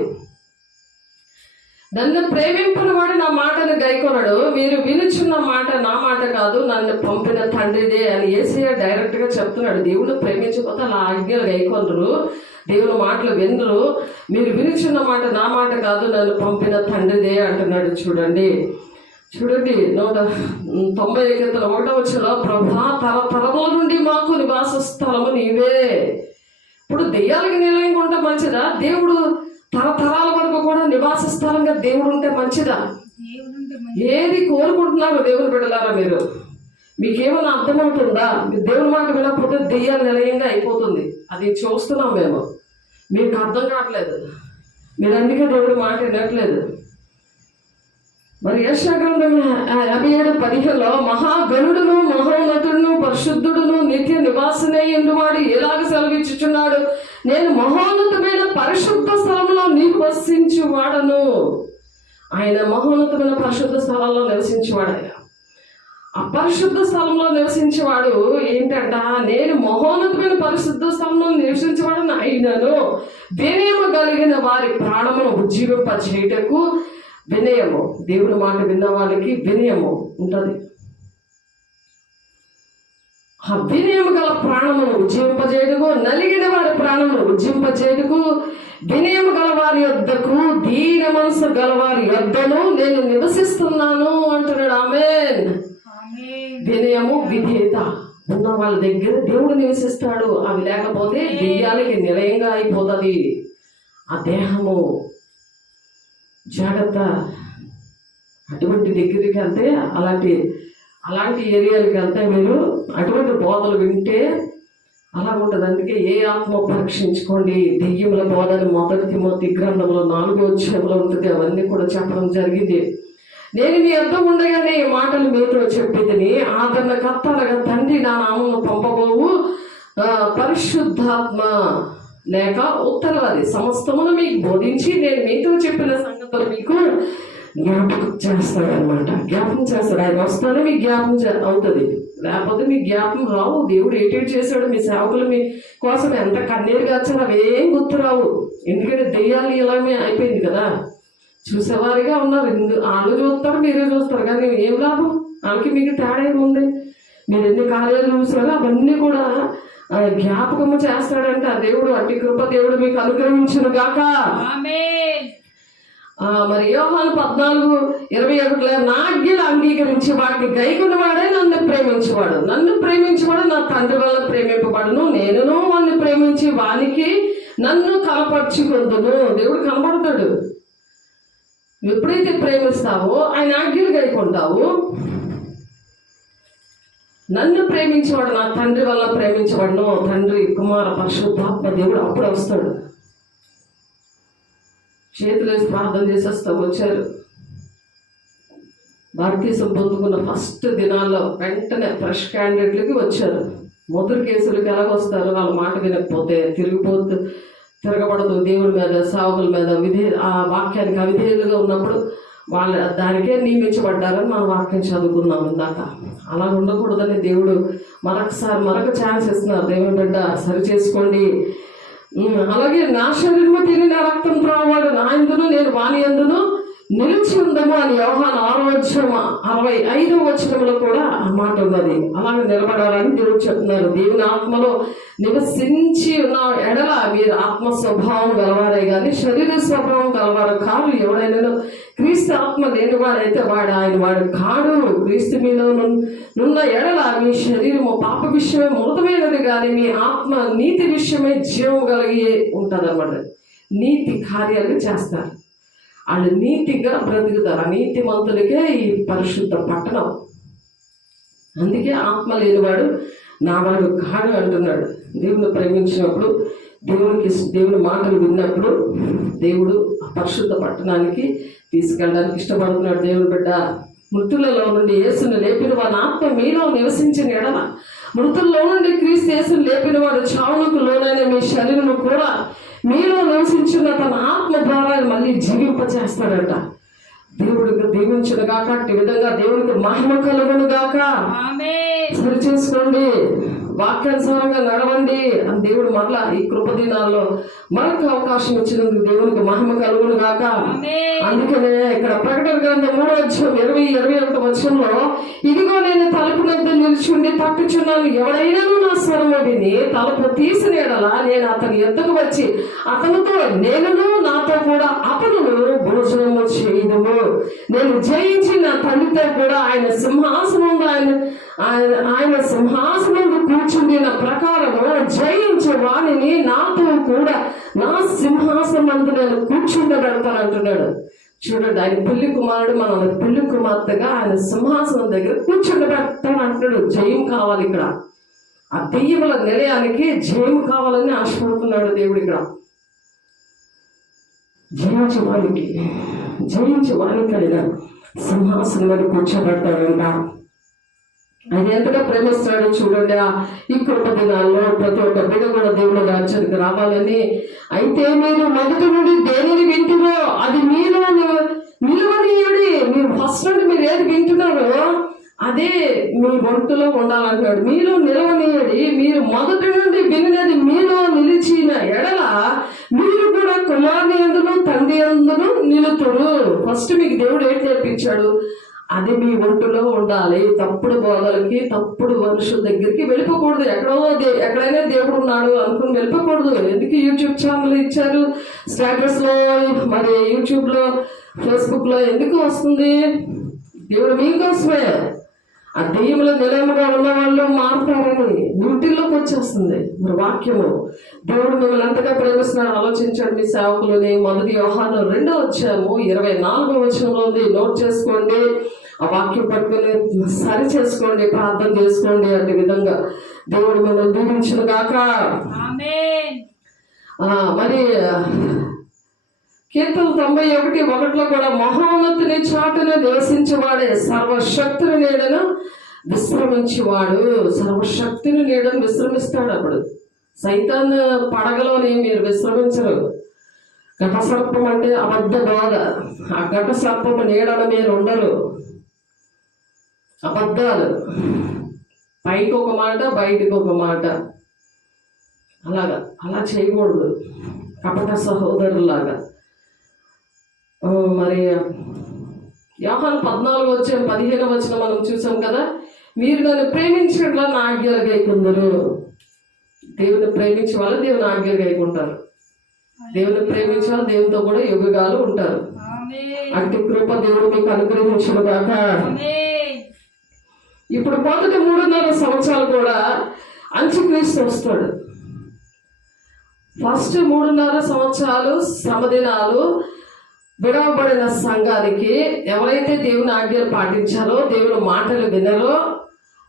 నన్ను ప్రేమింపని వాడు నా మాటను గైకొనడు. మీరు వినుచున్న మాట నా మాట కాదు, నన్ను పంపిన తండ్రిదే అని యేసయ్య డైరెక్ట్ గా చెప్తున్నాడు. దేవుడు ప్రేమించకపోతే అలా ఆజ్ఞలు గైకొనరు, దేవుని మాటలు వినరు. మీరు వినుచున్న మాట నా మాట కాదు, నన్ను పంపిన తండ్రిదే అంటున్నాడు. చూడండి 191 ప్రభా తరతరముల నుండి మాకు నివాస స్థలము నీవే. ఇప్పుడు దెయ్యాలకి నిలయంగా ఉంటే మంచిదా? దేవుడు తరతరాల వరకు కూడా నివాస స్థలంగా దేవుడు ఉంటే మంచిదా? ఏది కోరుకుంటున్నారు దేవుని బిడ్డలారా? మీకేమైనా అర్థమవుతుందా? దేవుని మాట వినకపోతే దెయ్యాల నిలయంగా అయిపోతుంది. అది చూస్తున్నాం మేము. మీకు అర్థం కావట్లేదు, మీరు అందుకే దేవుడి మాట వినట్లేదు. మరి యెషయా గ్రంథం 57:15 మహాగణుడును మహోన్నతుడును పరిశుద్ధుడును నిత్య నివాసనయ్యుండు వాడు ఎలాగ సెలవిచ్చుచున్నాడు, నేను మహోన్నతమైన పరిశుద్ధ స్థలంలో నివసించువాడను. ఆయన మహోన్నతమైన పరిశుద్ధ స్థలంలో నివసించేవాడు. ఆయన ఆ పరిశుద్ధ స్థలంలో నివసించేవాడు ఏంటంట, నేను మహోన్నతమైన పరిశుద్ధ స్థలంలో నివసించేవాడని అయినను వినయము కలిగిన వారి ప్రాణమును ఉజ్జీవింప చేయటకు. వినయము, దేవుడి మాట విన్న వాళ్ళకి వినయము ఉంటుంది. ఆ వినయము గల ప్రాణమును ఉజ్జింపజేయుటకు, నలిగిన వారి ప్రాణమును ఉజ్జింపజేయుటకు, వినయము గల వారి యొద్దకు, దీన మనసు గల వారి యొద్దను నేను నివసిస్తున్నాను అంటున్నాడు. ఆమేన్. వినయము విధేయత ఉన్న వాళ్ళ దగ్గర దేవుడు నివసిస్తాడు. అవి లేకపోతే దెయ్యాలకి నిలయంగా అయిపోతుంది ఆ దేహము. జాగ్రత్త. అటువంటి దగ్గరికి వెళ్తే, అలాంటి ఏరియాలకి వెళ్తే మీరు అటువంటి బోధలు వింటే అలా ఉంటుంది. అందుకే ఏ ఆత్మ పరీక్షించుకోండి. దెయ్యముల బోధని 1 తిమోతి గ్రంథంలో 4వ అధ్యాయంలో ఉంటుంది. అవన్నీ కూడా చెప్పడం జరిగింది. నేను మీ అర్థం ఉండగానే ఈ మాటలు మీతో చెప్పేదని ఆదరణకర్త అనగా తండ్రి నా నామమును పంపబోవు పరిశుద్ధాత్మ లేక ఉత్తరవాది సమస్తమును మీకు బోధించి నేను మీతో చెప్పిన సంగతులు మీకు జ్ఞాపకం చేస్తాడనమాట. జ్ఞాపకం చేస్తాడు. ఆయన వస్తానే మీకు జ్ఞాపకం అవుతుంది, లేకపోతే మీకు జ్ఞాపకం రావు. దేవుడు ఏటేట్ చేశాడు, మీ సేవకులు మీ కోసం ఎంత కన్నీరు కాచారు, అవేం గుర్తు రావు. ఎందుకంటే దెయ్యాలు ఇలాగే అయిపోయింది కదా. చూసేవారిగా ఉన్నారు. వాళ్ళు చూస్తారు, మీరే చూస్తారు, కానీ ఏం లాభం? వాళ్ళకి మీకు తేడా ఏముంది? మీరు ఎన్ని కార్యాలు చూసారో అవన్నీ కూడా జ్ఞాపకము చేస్తాడంట దేవుడు. అట్టి కృప దేవుడు మీకు అనుగ్రహించును గాక. మరి యోహాను 14:21 నా ఆజ్ఞలు అంగీకరించి వాటిని గైకొన్నవాడే నన్ను ప్రేమించేవాడు. నన్ను ప్రేమించేవాడు నా తండ్రి వల్ల ప్రేమింపబడును. నేనును వాడిని ప్రేమించి వానికి నన్ను కనపరుచుకుందును. దేవుడు కనపడతాడు. ఎప్పుడైతే ప్రేమిస్తావో ఆయన ఆజ్ఞలు గైకొంటావు. నన్ను ప్రేమించేవాడు నా తండ్రి వల్ల ప్రేమించబడును. తండ్రి, కుమార, పరిశుద్ధాత్మ దేవుడు అప్పుడు వస్తాడు. చేతులేసి ప్రార్థన చేసేస్తాం. వచ్చారు భారతదేశం పొందుకున్న ఫస్ట్ దినాల్లో వెంటనే ఫ్రెష్ క్యాండిడేట్లకి వచ్చారు. మొదటి కేసులకి ఎలాగొస్తారు? వాళ్ళ మాట వినకపోతే తిరగబడదు దేవుడి మీద, సేవకుల మీద, ఆ వాక్యానికి అవిధేయులుగా ఉన్నప్పుడు వాళ్ళ దానికే నియమించబడ్డారని మనం వాక్యం చదువుకున్నాం ఇందాక. అలా ఉండకూడదని దేవుడు మరొక ఛాన్స్ ఇస్తున్నారు. దేవుని బిడ్డ సరి చేసుకోండి. అలాగే నా శరీరము తిని నా రక్తం త్రావాడు నా యందును నేను వాని యందును నిలిచి ఉందము అని యోహాను 6:65 కూడా ఆ మాట ఉన్నది. అలాగే నిలబడాలని దేవుడు చెప్తున్నారు. దేవుని ఆత్మలో నివసించి ఉన్న ఎడల మీరు ఆత్మ స్వభావం గలవారే కానీ శరీర స్వభావం గలవారు కాదు. ఎవడైనా క్రీస్తు ఆత్మ లేనివాడైతే వాడు కాడు. క్రీస్తు మీలో నున్న ఎడల మీ శరీరము పాప విషయమే మృతమైనది కానీ మీ ఆత్మ నీతి విషయమే జీవం కలిగి ఉంటుంది అన్నమాట. నీతి కార్యాలు చేస్తారు, వాళ్ళు నీతిగా బ్రతుకుతారు. నీతి మంతులకే ఈ పరిశుద్ధ పట్టణం. అందుకే ఆత్మ లేనివాడు నావాడు కాడు అంటున్నాడు. దేవుని ప్రేమించినప్పుడు, దేవుని మాటలు విన్నప్పుడు దేవుడు ఆ పరిశుద్ధ పట్టణానికి తీసుకెళ్ళడానికి ఇష్టపడుతున్నాడు. దేవుని బిడ్డ, మృతులలో నుండి యేసును లేపిన వాడి ఆత్మ మీలో నివసించిన ఎడల, మృతుల్లో నుండి క్రీస్తు యేసును లేపిన వాడు చావులకు లోనైన మీ శరీరము కూడా మీలో నివసించిన తన ఆత్మ ద్వారా మళ్ళీ జీవింపచేస్తాడట. దేవుడికి దీవించును గాక. అట్టి విధంగా దేవునికి మహిమ కలుగును గాక. సరి చేసుకోండి, వాక్యానుసారంగా నడవండి అని దేవుడు మరలా ఈ కృప దినాల్లో మనకు అవకాశం ఇచ్చినందుకు దేవునికి మహిమ కలుగును గాక. అందుకనే ఇక్కడ ప్రకటన గ్రంథం 3:20-21 వచనంలో, ఇదిగో నేను తలుపు వద్ద నిల్చుండి తట్టుచున్నాను, ఎవడైనాను నా స్వరము విని తలుపు తీసిన ఎడల నేను అతని ఎద్దుకు వచ్చి అతనితో నేనును నాతో కూడా అతనును భోజనము చేయుదుము. నేను జయించి నా తండ్రితో కూడా ఆయన సింహాసనం కూర్చుండిన ప్రకారము జయించే వాణిని నాతో కూడా నా సింహాసనం నేను కూర్చుండబెడతాను అంటున్నాడు. చూడండి, ఆయన పెళ్లి కుమారుడు, మన పెళ్లి కుమార్తెగా ఆయన సింహాసనం దగ్గర కూర్చుండబెడతాను అంటున్నాడు. జయం కావాలి ఇక్కడ. ఆ దెయ్యముల నిలయానికి జయం కావాలని ఆశపడుతున్నాడు దేవుడు. ఇక్కడ జయించే వారికి ఆయన సింహాసనం మీద కూర్చోబెడతాడంట. ఆయన ఎంతగా ప్రేమిస్తాడో చూడండి. ఈ కృప దినాల్లో ప్రతి ఒక్క బిడ్డ కూడా దేవుడి రాజ్యానికి రావాలని. అయితే మీరు మొదటి నుండి దేనిని వింటున్నారో అది మీలో నిలవనీయుడి. మీరు ఫస్ట్ నుండి మీరు ఏది వింటున్నారో అదే మీ ఒంటిలో ఉండాలంటాడు. మీలో నిలవనీయుడి. మీరు మొదటి నుండి వినినది మీలో నిలిచిన ఎడల మీరు కూడా కుమారుని యందును తండ్రి యందును నిలుతురు. ఫస్ట్ మీకు దేవుడు ఏంటి నేర్పించాడు, అది మీ ఒంటిలో ఉండాలి. తప్పుడు బోధలకి, తప్పుడు మనుషుల దగ్గరికి వెళ్ళిపోకూడదు. ఎక్కడైనా దేవుడు ఉన్నాడు అనుకుని వెళ్ళిపోకూడదు. ఎందుకు యూట్యూబ్ ఛానల్ ఇచ్చారు, స్టేటస్ లో, మరి యూట్యూబ్ లో, ఫేస్బుక్ లో ఎందుకు వస్తుంది? దేవుడు మీకోసమే. ఆ దెయ్యముల నిలయముగా ఉన్న వాళ్ళు మారుతారని ఇంటిలోకి వచ్చేస్తుంది మరి వాక్యము. దేవుడు మిమ్మల్ని ఎంతగా ప్రేమిస్తున్నాడు ఆలోచించండి. మీ సేవకులని 1 యోహాను 2:24 వచనంలో ఉంది. నోట్ చేసుకోండి, ఆ వాక్యం పట్టుకుని సరి చేసుకోండి, ప్రార్థన చేసుకోండి. అనే విధంగా దేవుడు మిమ్మల్ని దీవించును గాక. మరి కీర్తన 91:1 కూడా, మహోన్నతుని చాటున నివసించేవాడే సర్వశక్తిని నీడను విశ్రమించేవాడు. సర్వశక్తిని నీడను విశ్రమిస్తాడు. అప్పుడు సైతాన్ పడగలోని మీరు విశ్రమించరు. ఘట సర్పం అంటే అబద్ధ బోధ. ఆ ఘట సర్పము నీడన మీరు ఉండరు. అబద్ధాలు, పైకి ఒక మాట బయటికి ఒక మాట, అలా చేయకూడదు కపట సహోదరులాగా. మరి యోహాను 14:15 మనం చూసాం కదా, మీరు నన్ను ప్రేమించడం నా ఆజ్ఞలు గైకొందరు. దేవుని ప్రేమించే వాళ్ళు దేవుని ఆజ్ఞలు గైకుంటారు. దేవుని ప్రేమించే వాళ్ళు దేవునితో కూడా యుగాలు ఉంటారు. అట్టి కృప దేవుడు మీకు అనుగ్రహించును గాక. ఇప్పుడు మొదటి 3.5 సంవత్సరాలు కూడా అంత్యక్రీస్తు వస్తాడు. ఫస్ట్ 3.5 సంవత్సరాలు శ్రమదినాలు విడవబడిన సంఘానికి, ఎవరైతే దేవుని ఆజ్ఞలు పాటించారో, దేవుని మాటలు వినరో,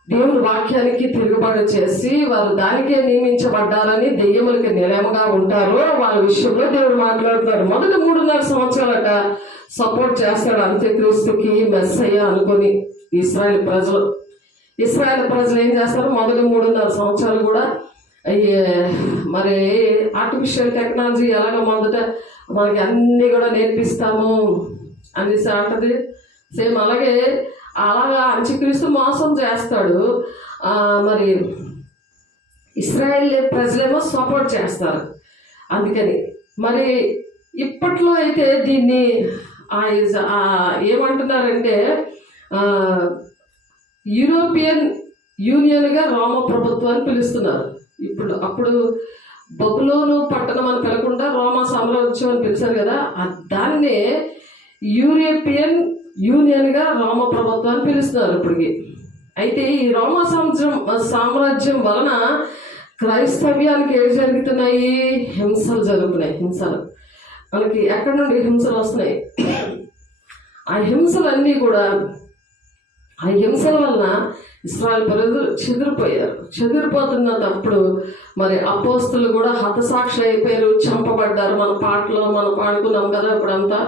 దేవుని వాక్యానికి తిరుగుబాటు చేసి వారు దానికే నియమించబడ్డారని దెయ్యములకి నిలయముగా ఉంటారో వాళ్ళ విషయంలో దేవుడు మాట్లాడుతారు. మొదటి 3.5 సంవత్సరాలట సపోర్ట్ చేస్తాడు అంత్యక్రీస్తుకి, మెస్సయ్య అనుకొని. ఇశ్రాయేల్ ప్రజలు ఏం చేస్తారు, మొదటి 3.5 సంవత్సరాలు కూడా మరి ఆర్టిఫిషియల్ టెక్నాలజీ ఎలాగో మొదట మనకి అన్నీ కూడా నేర్పిస్తాము అనేసి అంటది. సేమ్ అలాగా అంత్యక్రీస్తు మోసం చేస్తాడు. మరి ఇశ్రాయేల్ ప్రజలేమో సపోర్ట్ చేస్తారు. అందుకని మరి ఇప్పట్లో అయితే దీన్ని ఏమంటున్నారంటే యూరోపియన్ యూనియన్గా రోమ ప్రభుత్వాన్ని పిలుస్తున్నారు. అప్పుడు బబులోను పట్టణం అని పిలకుండా రోమా సామ్రాజ్యం అని పిలిచారు కదా, దాన్నే యూరోపియన్ యూనియన్గా రోమ ప్రభుత్వాన్ని పిలుస్తున్నారు ఇప్పటికి. అయితే ఈ రోమా సామ్రాజ్యం వలన క్రైస్తవ్యానికి ఏం జరుగుతున్నాయి, హింసలు జరుగుతున్నాయి. మనకి ఎక్కడి నుండి హింసలు వస్తున్నాయి? ఆ హింసలన్నీ కూడా, ఆ హింసల వలన ఇశ్రాయేల్ ప్రజలు చెదిరిపోతున్నప్పుడు మరి అపోస్తులు కూడా హతసాక్షి అయిపోయారు, చంపబడ్డారు. మన పాటలో మనం పాడుకున్నాం కదా. ఇప్పుడంతా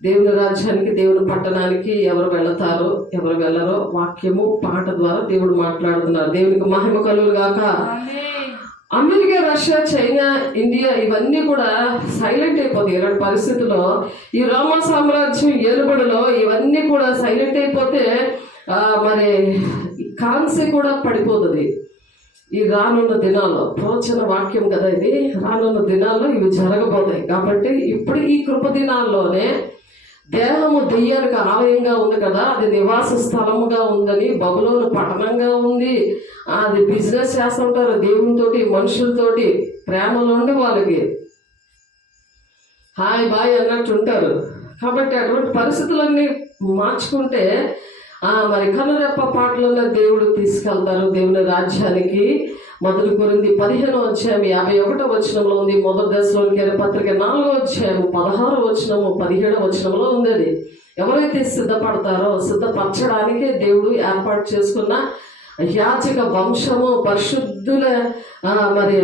దేవుని రాజ్యానికి, దేవుని పట్టణానికి ఎవరు వెళతారో ఎవరు వెళ్ళరో వాక్యము పాట ద్వారా దేవుడు మాట్లాడుతున్నారు. దేవునికి మహిమ కలుగును గాక. అమెరికా, రష్యా, చైనా, ఇండియా ఇవన్నీ కూడా సైలెంట్ అయిపోతాయి ఇలాంటి పరిస్థితుల్లో. ఈ రోమా సామ్రాజ్యం ఏలుబడిలో ఇవన్నీ కూడా సైలెంట్ అయిపోతే మరి కాన్సే కూడా పడిపోతుంది. ఈ రానున్న దినాల్లో ప్రవచన వాక్యం కదా ఇది, రానున్న దినాల్లో ఇవి జరగబోతాయి. కాబట్టి ఇప్పుడు ఈ కృప దినాల్లోనే దేహము దెయ్యానికి ఆలయంగా ఉంది కదా, అది నివాస స్థలముగా ఉందని, బబులోను పట్టణంగా ఉంది, అది బిజినెస్ చేస్తుంటారు దేవునితోటి మనుషులతోటి, ప్రేమలో ఉండి వాళ్ళకి హాయ్ బాయ్ అన్నట్టు ఉంటారు. కాబట్టి అటువంటి పరిస్థితులన్నీ మార్చుకుంటే మరి కనురెప్ప పాటలలో దేవుడు తీసుకెళ్తారు దేవుని రాజ్యానికి. మొదటి కొరింథీ 15:51 ఉంది. మొదటి దశలోనికైన పత్రిక 4:16 17 ఉంది. అది ఎవరైతే సిద్ధపడతారో, సిద్ధపరచడానికే దేవుడు ఏర్పాటు చేసుకున్న యాచక వంశము, పరిశుద్ధుల మరి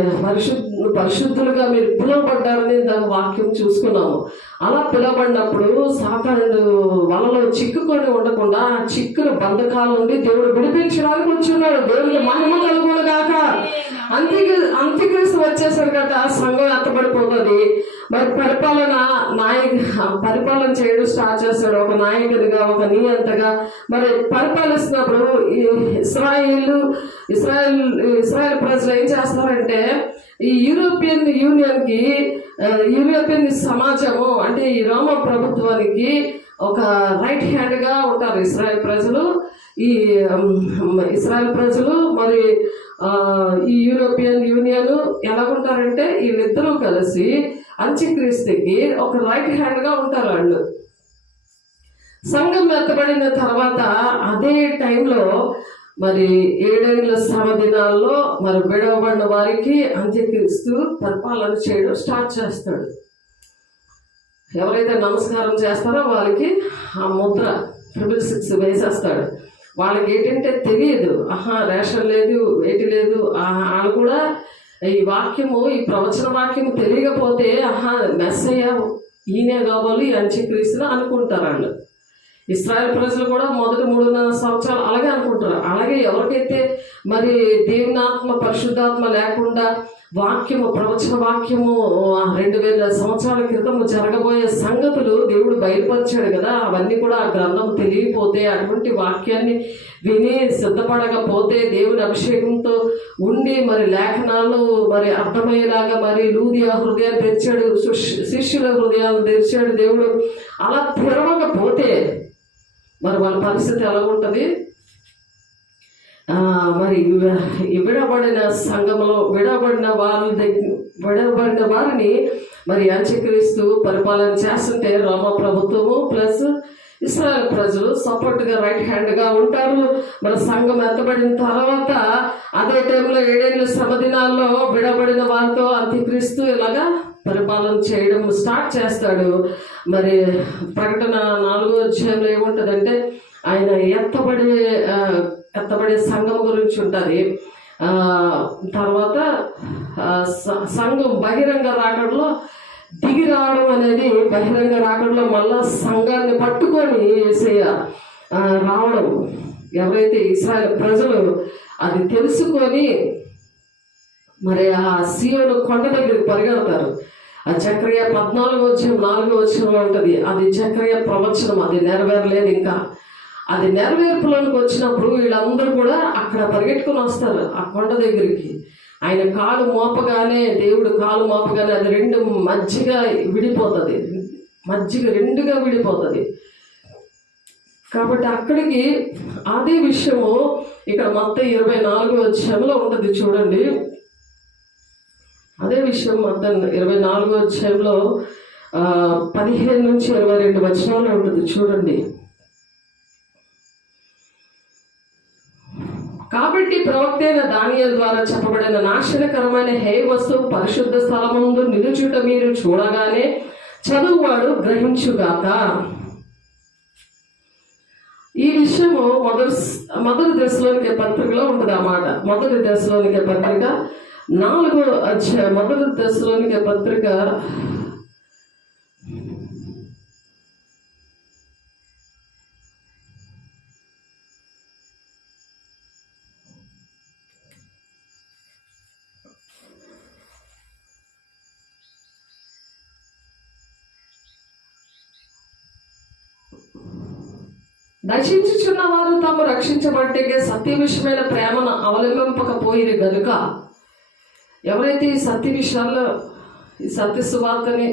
పరిశుద్ధులుగా మీరు పిలువబడ్డారని దాని వాక్యం చూసుకున్నాము. అలా పిలువబడినప్పుడు సాతానుడు వలలో చిక్కుకొని ఉండకుండా ఆ చిక్కుల బంధకాల నుండి దేవుడు విడిపించడానికి వచ్చున్నాడు. దేవుడికి మహిమ కలుగును గాక. అంత్యక్రీస్తు వచ్చేసరికి కదా సంఘం ఎత్తబడిపోతుంది. మరి పరిపాలన చేయడం స్టార్ట్ చేస్తాడు. ఒక నాయకుడిగా, ఒక నియంతగా మరి పరిపాలిస్తున్నప్పుడు ఇస్రాయేల్ ప్రజలు ఏం చేస్తారంటే, ఈ యూరోపియన్ సమాజము అంటే ఈ రోమ ప్రభుత్వానికి ఒక రైట్ హ్యాండ్ గా ఉంటారు ఇస్రాయేల్ ప్రజలు. మరి ఈ యూరోపియన్ యూనియన్ ఎలాగుంటారంటే వీళ్ళిద్దరూ కలిసి అంత్యక్రీస్తుకి ఒక రైట్ హ్యాండ్ గా ఉంటారు. వాళ్ళు సంఘం ఎత్తబడిన తర్వాత అదే టైంలో మరి 7 ఏళ్ల శ్రమ దినాల్లో మరి విడవబడిన వారికి అంత్యక్రీస్తు పరిపాలన చేయడం స్టార్ట్ చేస్తాడు. ఎవరైతే నమస్కారం చేస్తారో వాళ్ళకి ఆ ముద్ర 666 వేసేస్తాడు. వాళ్ళకి ఏంటంటే తెలియదు, రేషన్ లేదు, వేటి లేదు. వాళ్ళు కూడా ఈ వాక్యము, ఈ ప్రవచన వాక్యము తెలియకపోతే మెస్సయ్య ఈయనే కావాలి అంత్యక్రీస్తుని అనుకుంటారు వాళ్ళు. ఇశ్రాయేల్ ప్రజలు కూడా మొదటి 3.5 సంవత్సరాలు అలాగే అనుకుంటారు. అలాగే ఎవరికైతే మరి దేవునాత్మ, పరిశుద్ధాత్మ లేకుండా వాక్యము, ప్రవచన వాక్యము 2000 సంవత్సరాల క్రితం జరగబోయే సంగతులు దేవుడు బయలుపరిచాడు కదా, అవన్నీ కూడా ఆ గ్రంథం తెలియకపోతే, అటువంటి వాక్యాన్ని విని సిద్ధపడకపోతే, దేవుని అభిషేకంతో ఉండి మరి లేఖనాలు మరి అర్థమయ్యేలాగా మరి లూదియా హృదయాన్ని తెరిచాడు, శిష్యుల హృదయాలను తెరిచాడు దేవుడు. అలా తెరవకపోతే మరి వాళ్ళ పరిస్థితి ఎలా ఉంటుంది? మరి విడబడిన సంఘంలో విడబడిన వారిని మరి అంత్యక్రీస్తు పరిపాలన చేస్తుంటే రోమా ప్రభుత్వము ప్లస్ ఇశ్రాయేల్ ప్రజలు సపోర్ట్గా రైట్ హ్యాండ్గా ఉంటారు. మరి సంఘం ఎత్తబడిన తర్వాత అదే టైంలో 7 ఏళ్ల శ్రమ దినాల్లో విడబడిన వారితో అంత్యక్రీస్తు ఇలాగా పరిపాలన చేయడం స్టార్ట్ చేస్తాడు. మరి ప్రకటన 4వ అధ్యాయంలో ఏముంటుందంటే, ఆయన ఎత్తబడే సంఘం గురించి ఉంటుంది. తర్వాత సంఘం బహిరంగ రాకడలో దిగి రావడం అనేది, బహిరంగ రాకడలో మళ్ళా సంఘాన్ని పట్టుకొని యేసయ్య రావడం. ఎవరైతే ఇశ్రాయేలు ప్రజలు అది తెలుసుకొని మరి ఆ సీయోను కొండ దగ్గరికి పరిగెడతారు. ఆ జకర్యా 14:4 ఉంటుంది. అది జకర్యా ప్రవచనం, అది నెరవేరలేదు ఇంకా. అది నెరవేర్పులోనికి వచ్చినప్పుడు వీళ్ళందరూ కూడా అక్కడ పరిగెట్టుకుని వస్తారు ఆ కొండ దగ్గరికి. ఆయన కాలు మోపగానే, దేవుడు కాలు మోపగానే అది 2 మధ్యగా విడిపోతుంది, మధ్యగా 2గా విడిపోతుంది. కాబట్టి అక్కడికి అదే విషయము ఇక్కడ మొత్తం 24వ అధ్యాయంలో ఉంటుంది చూడండి. అదే విషయం మొత్తం 24వ అధ్యాయంలో 15 నుంచి 22 వచనాలు ఉంటుంది చూడండి. కాబట్టి ప్రవక్త అయిన దానియేలు ద్వారా చెప్పబడిన నాశనకరమైన హే వస్తువు పరిశుద్ధ స్థలమందు నిలుచుట మీరు చూడగానే చదువువాడు గ్రహించుగాక. ఈ విషయము మొదటి దశలోనికే పత్రికలో ఉంటుంది అన్నమాట. మొదటి దశలోనికే పత్రిక 4వ అధ్యాయం, మొదటి దశలోనికే పత్రిక 4వ నశించుచున్న వారు తాము రక్షించబట్టే సత్య విషయమైన ప్రేమను అవలంబింపకపోయిరు గనుక. ఎవరైతే ఈ సత్య విషయాల్లో ఈ సత్య సువార్తని,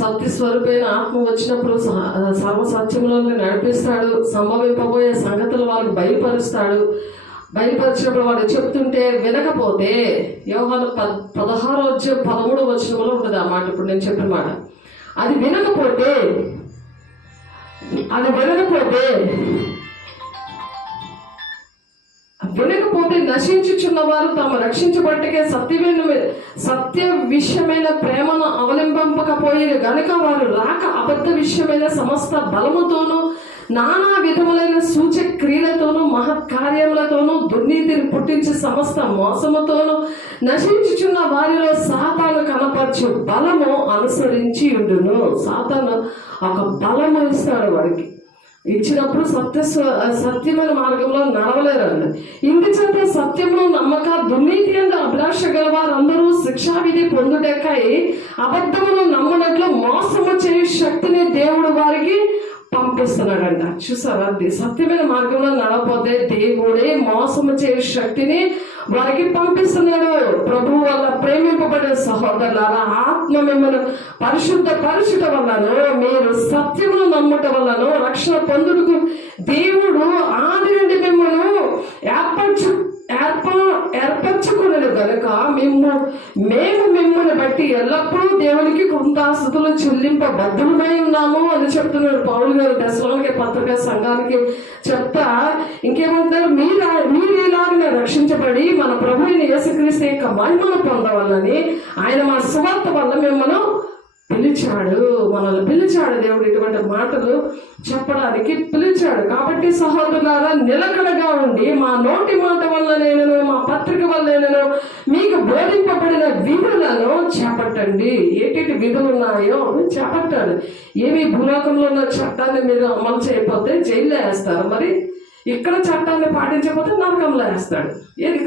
సత్య స్వరూపైన ఆత్మ వచ్చినప్పుడు సర్వసత్యంలో నడిపిస్తాడు, సంభవింపబోయే సంగతులు వాళ్ళకి బయలుపరుస్తాడు. బయలుపరిచినప్పుడు వాడు చెప్తుంటే వినకపోతే, యోహాను 16:13 ఉంటుంది ఆ మాట. ఇప్పుడు నేను చెప్పిన మాట, అది వినకపోతే నశించుచున్న వారు తాము రక్షించబట్టకే సత్య విషయమైన ప్రేమను అవలంబింపకపోయిన గనుక వారు రాక అబద్ధ విషయమైన సమస్త బలముతోనూ నానా విధములైన సూచక క్రియలతోనూ మహత్కార్యములతోనూ దుర్నీతిని పుట్టించి సమస్త మోసముతోనూ నశించుచున్న వారిలో సాతాను కనపరచు బలము అనుసరించి ఉండును. సాతాను ఒక బలము ఇస్తాడు వాడికి. ఇచ్చినప్పుడు సత్యమైన మార్గంలో నడవలేరండి. ఇందుచేత సత్యమును నమ్మక దుర్నీతి అందు అభిలాష గల వారందరూ శిక్షావిధి పొందుటకై అబద్ధమును నమ్మనట్లు మోసము చేయు శక్తిని దేవుడు వారికి పంపిస్తున్నాడంట. చూసారా, సత్యమైన మార్గంలో నడవపోతే దేవుడే మోసము చేయు శక్తిని వారికి పంపిస్తున్నాడు. ప్రభువు వల్ల ప్రేమింపబడిన సహోదరులారా, ఆత్మ మిమ్మల్ని పరిశుద్ధ వల్లను మీరు సత్యమును నమ్ముట వల్లను రక్షణ పొందుటకు దేవుడు ఆది నుండి మిమ్మల్ని ఏర్పరచుకున్నాడు గనుక మేము మిమ్మల్ని బట్టి ఎల్లప్పుడూ దేవునికి కృతజ్ఞతాస్తుతులు చెల్లింపబద్ధులమై ఉన్నాము అని చెప్తున్నాడు పౌలు గారు దశలోనికి పత్రిక సంఘానికి చెప్తా. ఇంకేమంటారు, మీరు ఇలాగనే రక్షించబడి మన ప్రభు అయిన యేసుక్రీస్తు యొక్క మహిమను పొందవాలని ఆయన మన సువార్త వల్ల మిమ్మల్ని మనల్ని పిలిచాడు. దేవుడు ఇటువంటి మాటలు చెప్పడానికి పిలిచాడు. కాబట్టి సహోదరులారా, నిలకడగా ఉండి మా నోటి మాట వల్లనైనను మా పత్రిక వల్లనైనను మీకు బోధింపబడిన విధులను చేపట్టండి. ఏటి విధులు ఉన్నాయో చేపట్టాలి. ఏమి భూలోకంలో ఉన్న చట్టాన్ని మీరు అమలు చేయకపోతే జైల్లో వేస్తారు, మరి ఇక్కడ చట్టాన్ని పాటించకపోతే నరకంలో వేస్తాడు. ఏది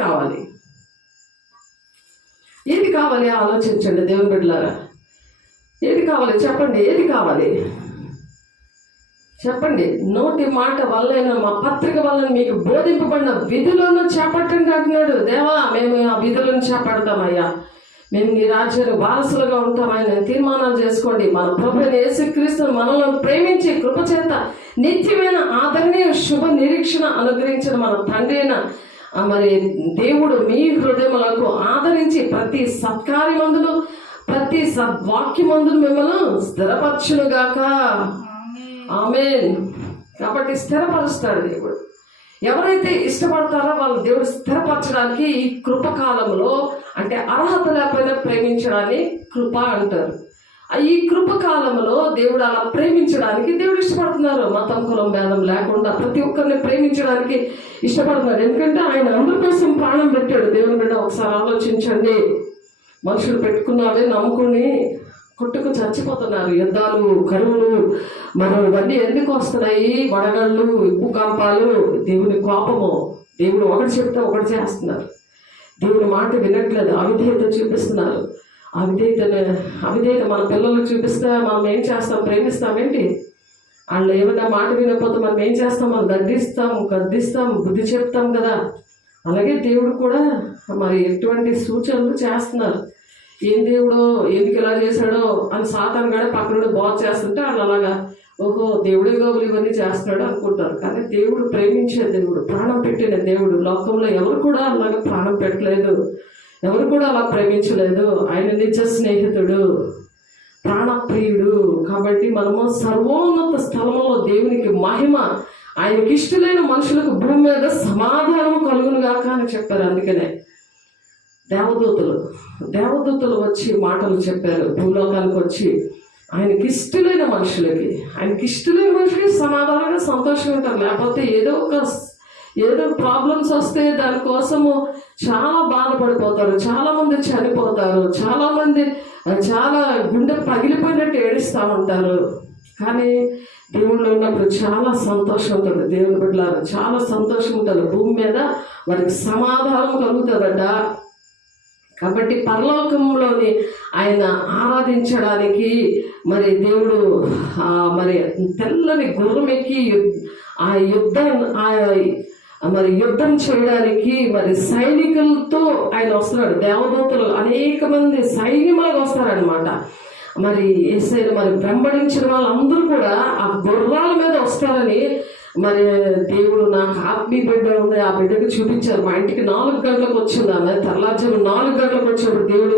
కావాలి ఆలోచించండి దేవుని బిడ్డలారా. ఏది కావాలి చెప్పండి, ఏది కావాలి చెప్పండి. నోటి మాట వల్ల మా పత్రిక వల్ల మీకు బోధింపబడిన విధులను చేపట్టండి అంటున్నాడు. దేవా, మేము ఆ విధులను చేపడతామయ్యా, మేము నీ రాజ్యాన్ని వారసులుగా ఉంటామని తీర్మానాలు చేసుకోండి. మన ప్రభువైన యేసుక్రీస్తును మనల్ని ప్రేమించి కృపచేత నిత్యమైన ఆదరణీయ శుభ నిరీక్షణ అనుగ్రహించిన మన తండ్రి అయిన మరి దేవుడు మీ హృదయములకు ఆదరించి ప్రతి సత్కార్యమందును ప్రతి సద్వాక్యమందును మిమ్మల్ని స్థిరపరచునుగాక. ఆమేన్. కాబట్టి స్థిరపరుస్తాడు దేవుడు. ఎవరైతే ఇష్టపడతారో వాళ్ళు దేవుడు స్థిరపరచడానికి ఈ కృపకాలంలో, అంటే అర్హత లేకపోయినా ప్రేమించడాన్ని కృప అంటారు. ఈ కృపకాలంలో దేవుడు అలా ప్రేమించడానికి దేవుడు ఇష్టపడుతున్నారు. మతం కులం భేదం లేకుండా ప్రతి ఒక్కరిని ప్రేమించడానికి ఇష్టపడుతున్నారు. ఎందుకంటే ఆయన అందరి కోసం ప్రాణం పెట్టాడు. దేవుని బిడ్డ ఒకసారి ఆలోచించండి. మనుషులు పెట్టుకున్నావే నమ్ముకుని కొట్టుకు చచ్చిపోతున్నారు. యుద్ధాలు, కరువులు, మనం ఇవన్నీ ఎందుకు వస్తున్నాయి? వడగళ్ళు, భూకంపాలు, దేవుని కోపము. దేవుడు ఒకటి చెప్తే ఒకటి చేస్తున్నారు. దేవుని మాట వినట్లేదు, అవిధేయత చూపిస్తున్నారు. అవిధేయత మన పిల్లలకు చూపిస్తే మనం ఏం చేస్తాం? ప్రేమిస్తామేంటి? వాళ్ళు ఏమైనా మాట వినకపోతే మనం ఏం చేస్తాం? మనం గద్దిస్తాం, బుద్ధి చెప్తాం కదా. అలాగే దేవుడు కూడా మరి ఎటువంటి సూచనలు చేస్తున్నారు. ఏం దేవుడు ఎందుకు ఇలా చేశాడో అని సాతాను కూడా పక్కన బాగు చేస్తుంటే వాళ్ళు అలాగా ఓహో దేవుడి గోగులు ఇవన్నీ చేస్తున్నాడు అనుకుంటారు. కానీ దేవుడు ప్రేమించే దేవుడు, ప్రాణం పెట్టిన దేవుడు. లోకంలో ఎవరు కూడా అలాగా ప్రాణం పెట్టలేదు, ఎవరు కూడా అలా ప్రేమించలేదు. ఆయన నిజ స్నేహితుడు, ప్రాణప్రియుడు. కాబట్టి మనము సర్వోన్నత స్థలంలో దేవునికి మహిమ, ఆయనకి ఇష్టమైన మనుషులకు భూమి మీద సమాధానం కలుగునుగాక అని చెప్పారు. అందుకనే దేవదూతలు వచ్చి మాటలు చెప్పారు. భూలోకానికి వచ్చి ఆయనకి ఇష్టమైన మనుషులకి సమాధానంగా సంతోషంగా ఉంటారు. లేకపోతే ఏదో ప్రాబ్లమ్స్ వస్తే దానికోసము చాలా బాధపడిపోతారు, చాలా మంది చనిపోతారు, చాలా గుండె పగిలిపోయినట్టు ఏడుస్తూ ఉంటారు. కానీ దేవుళ్ళు ఉన్నప్పుడు చాలా సంతోషం ఉంటుంది. దేవుని బిడ్డలారా, చాలా సంతోషం ఉంటుంది. భూమి మీద వారికి సమాధానం కలుగుతుందట. కాబట్టి పరలోకంలోని ఆయన ఆరాధించడానికి మరి దేవుడు మరి తెల్లని గుర్రం ఎక్కి ఆ యుద్ధం చేయడానికి మరి సైనికులతో ఆయన వస్తున్నాడు. దేవదూతలు అనేక మంది సైన్యములకు వస్తారనమాట. మరి యేసయ్యను మరి వెంబడించిన వాళ్ళందరూ కూడా ఆ గుర్రాల మీద వస్తారని మరి దేవుడు నాకు ఆత్మీయ బిడ్డ ఉంది, ఆ బిడ్డకు చూపించారు. మా ఇంటికి 4 గంటలకు వచ్చింది ఆమె. తెల్లార్జాము 4 గంటలకు వచ్చినప్పుడు దేవుడు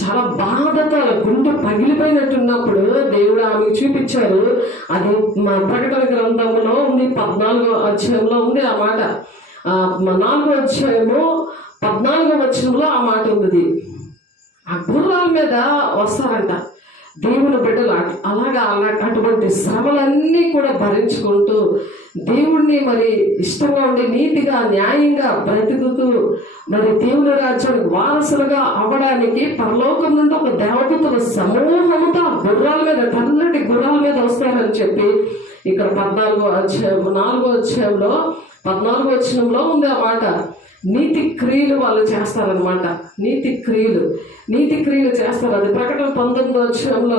చాలా బాధతో గుండె పగిలిపోయినట్టున్నప్పుడు దేవుడు ఆమెకు చూపించారు. అది మా ప్రకటన గ్రంథంలో ఉంది, 14వ అధ్యాయంలో ఉంది ఆ మాట. 4వ అధ్యాయము 14వ వచనంలో ఆ మాట ఉంది. ఆ గుర్రాల మీద వస్తారంట దేవుని బిడ్డలు. అటువంటి శ్రమలన్నీ కూడా భరించుకుంటూ దేవుణ్ణి మరి ఇష్టంగా ఉండి నీతిగా న్యాయంగా బ్రతుకుతూ మరి దేవుని రాజ్యానికి వారసులుగా అవ్వడానికి పరలోకం నుండి ఒక దేవదూతల సమూహంతో గుర్రాల మీద, తెల్లటి గుర్రాల మీద వస్తారని చెప్పి ఇక్కడ 4వ అధ్యాయంలో 14వ వచనంలో ఉంది ఆ మాట. నీతి క్రియలు వాళ్ళు చేస్తారనమాట. నీతి క్రియలు చేస్తారు. అది ప్రకటన 19వ అధ్యాయంలో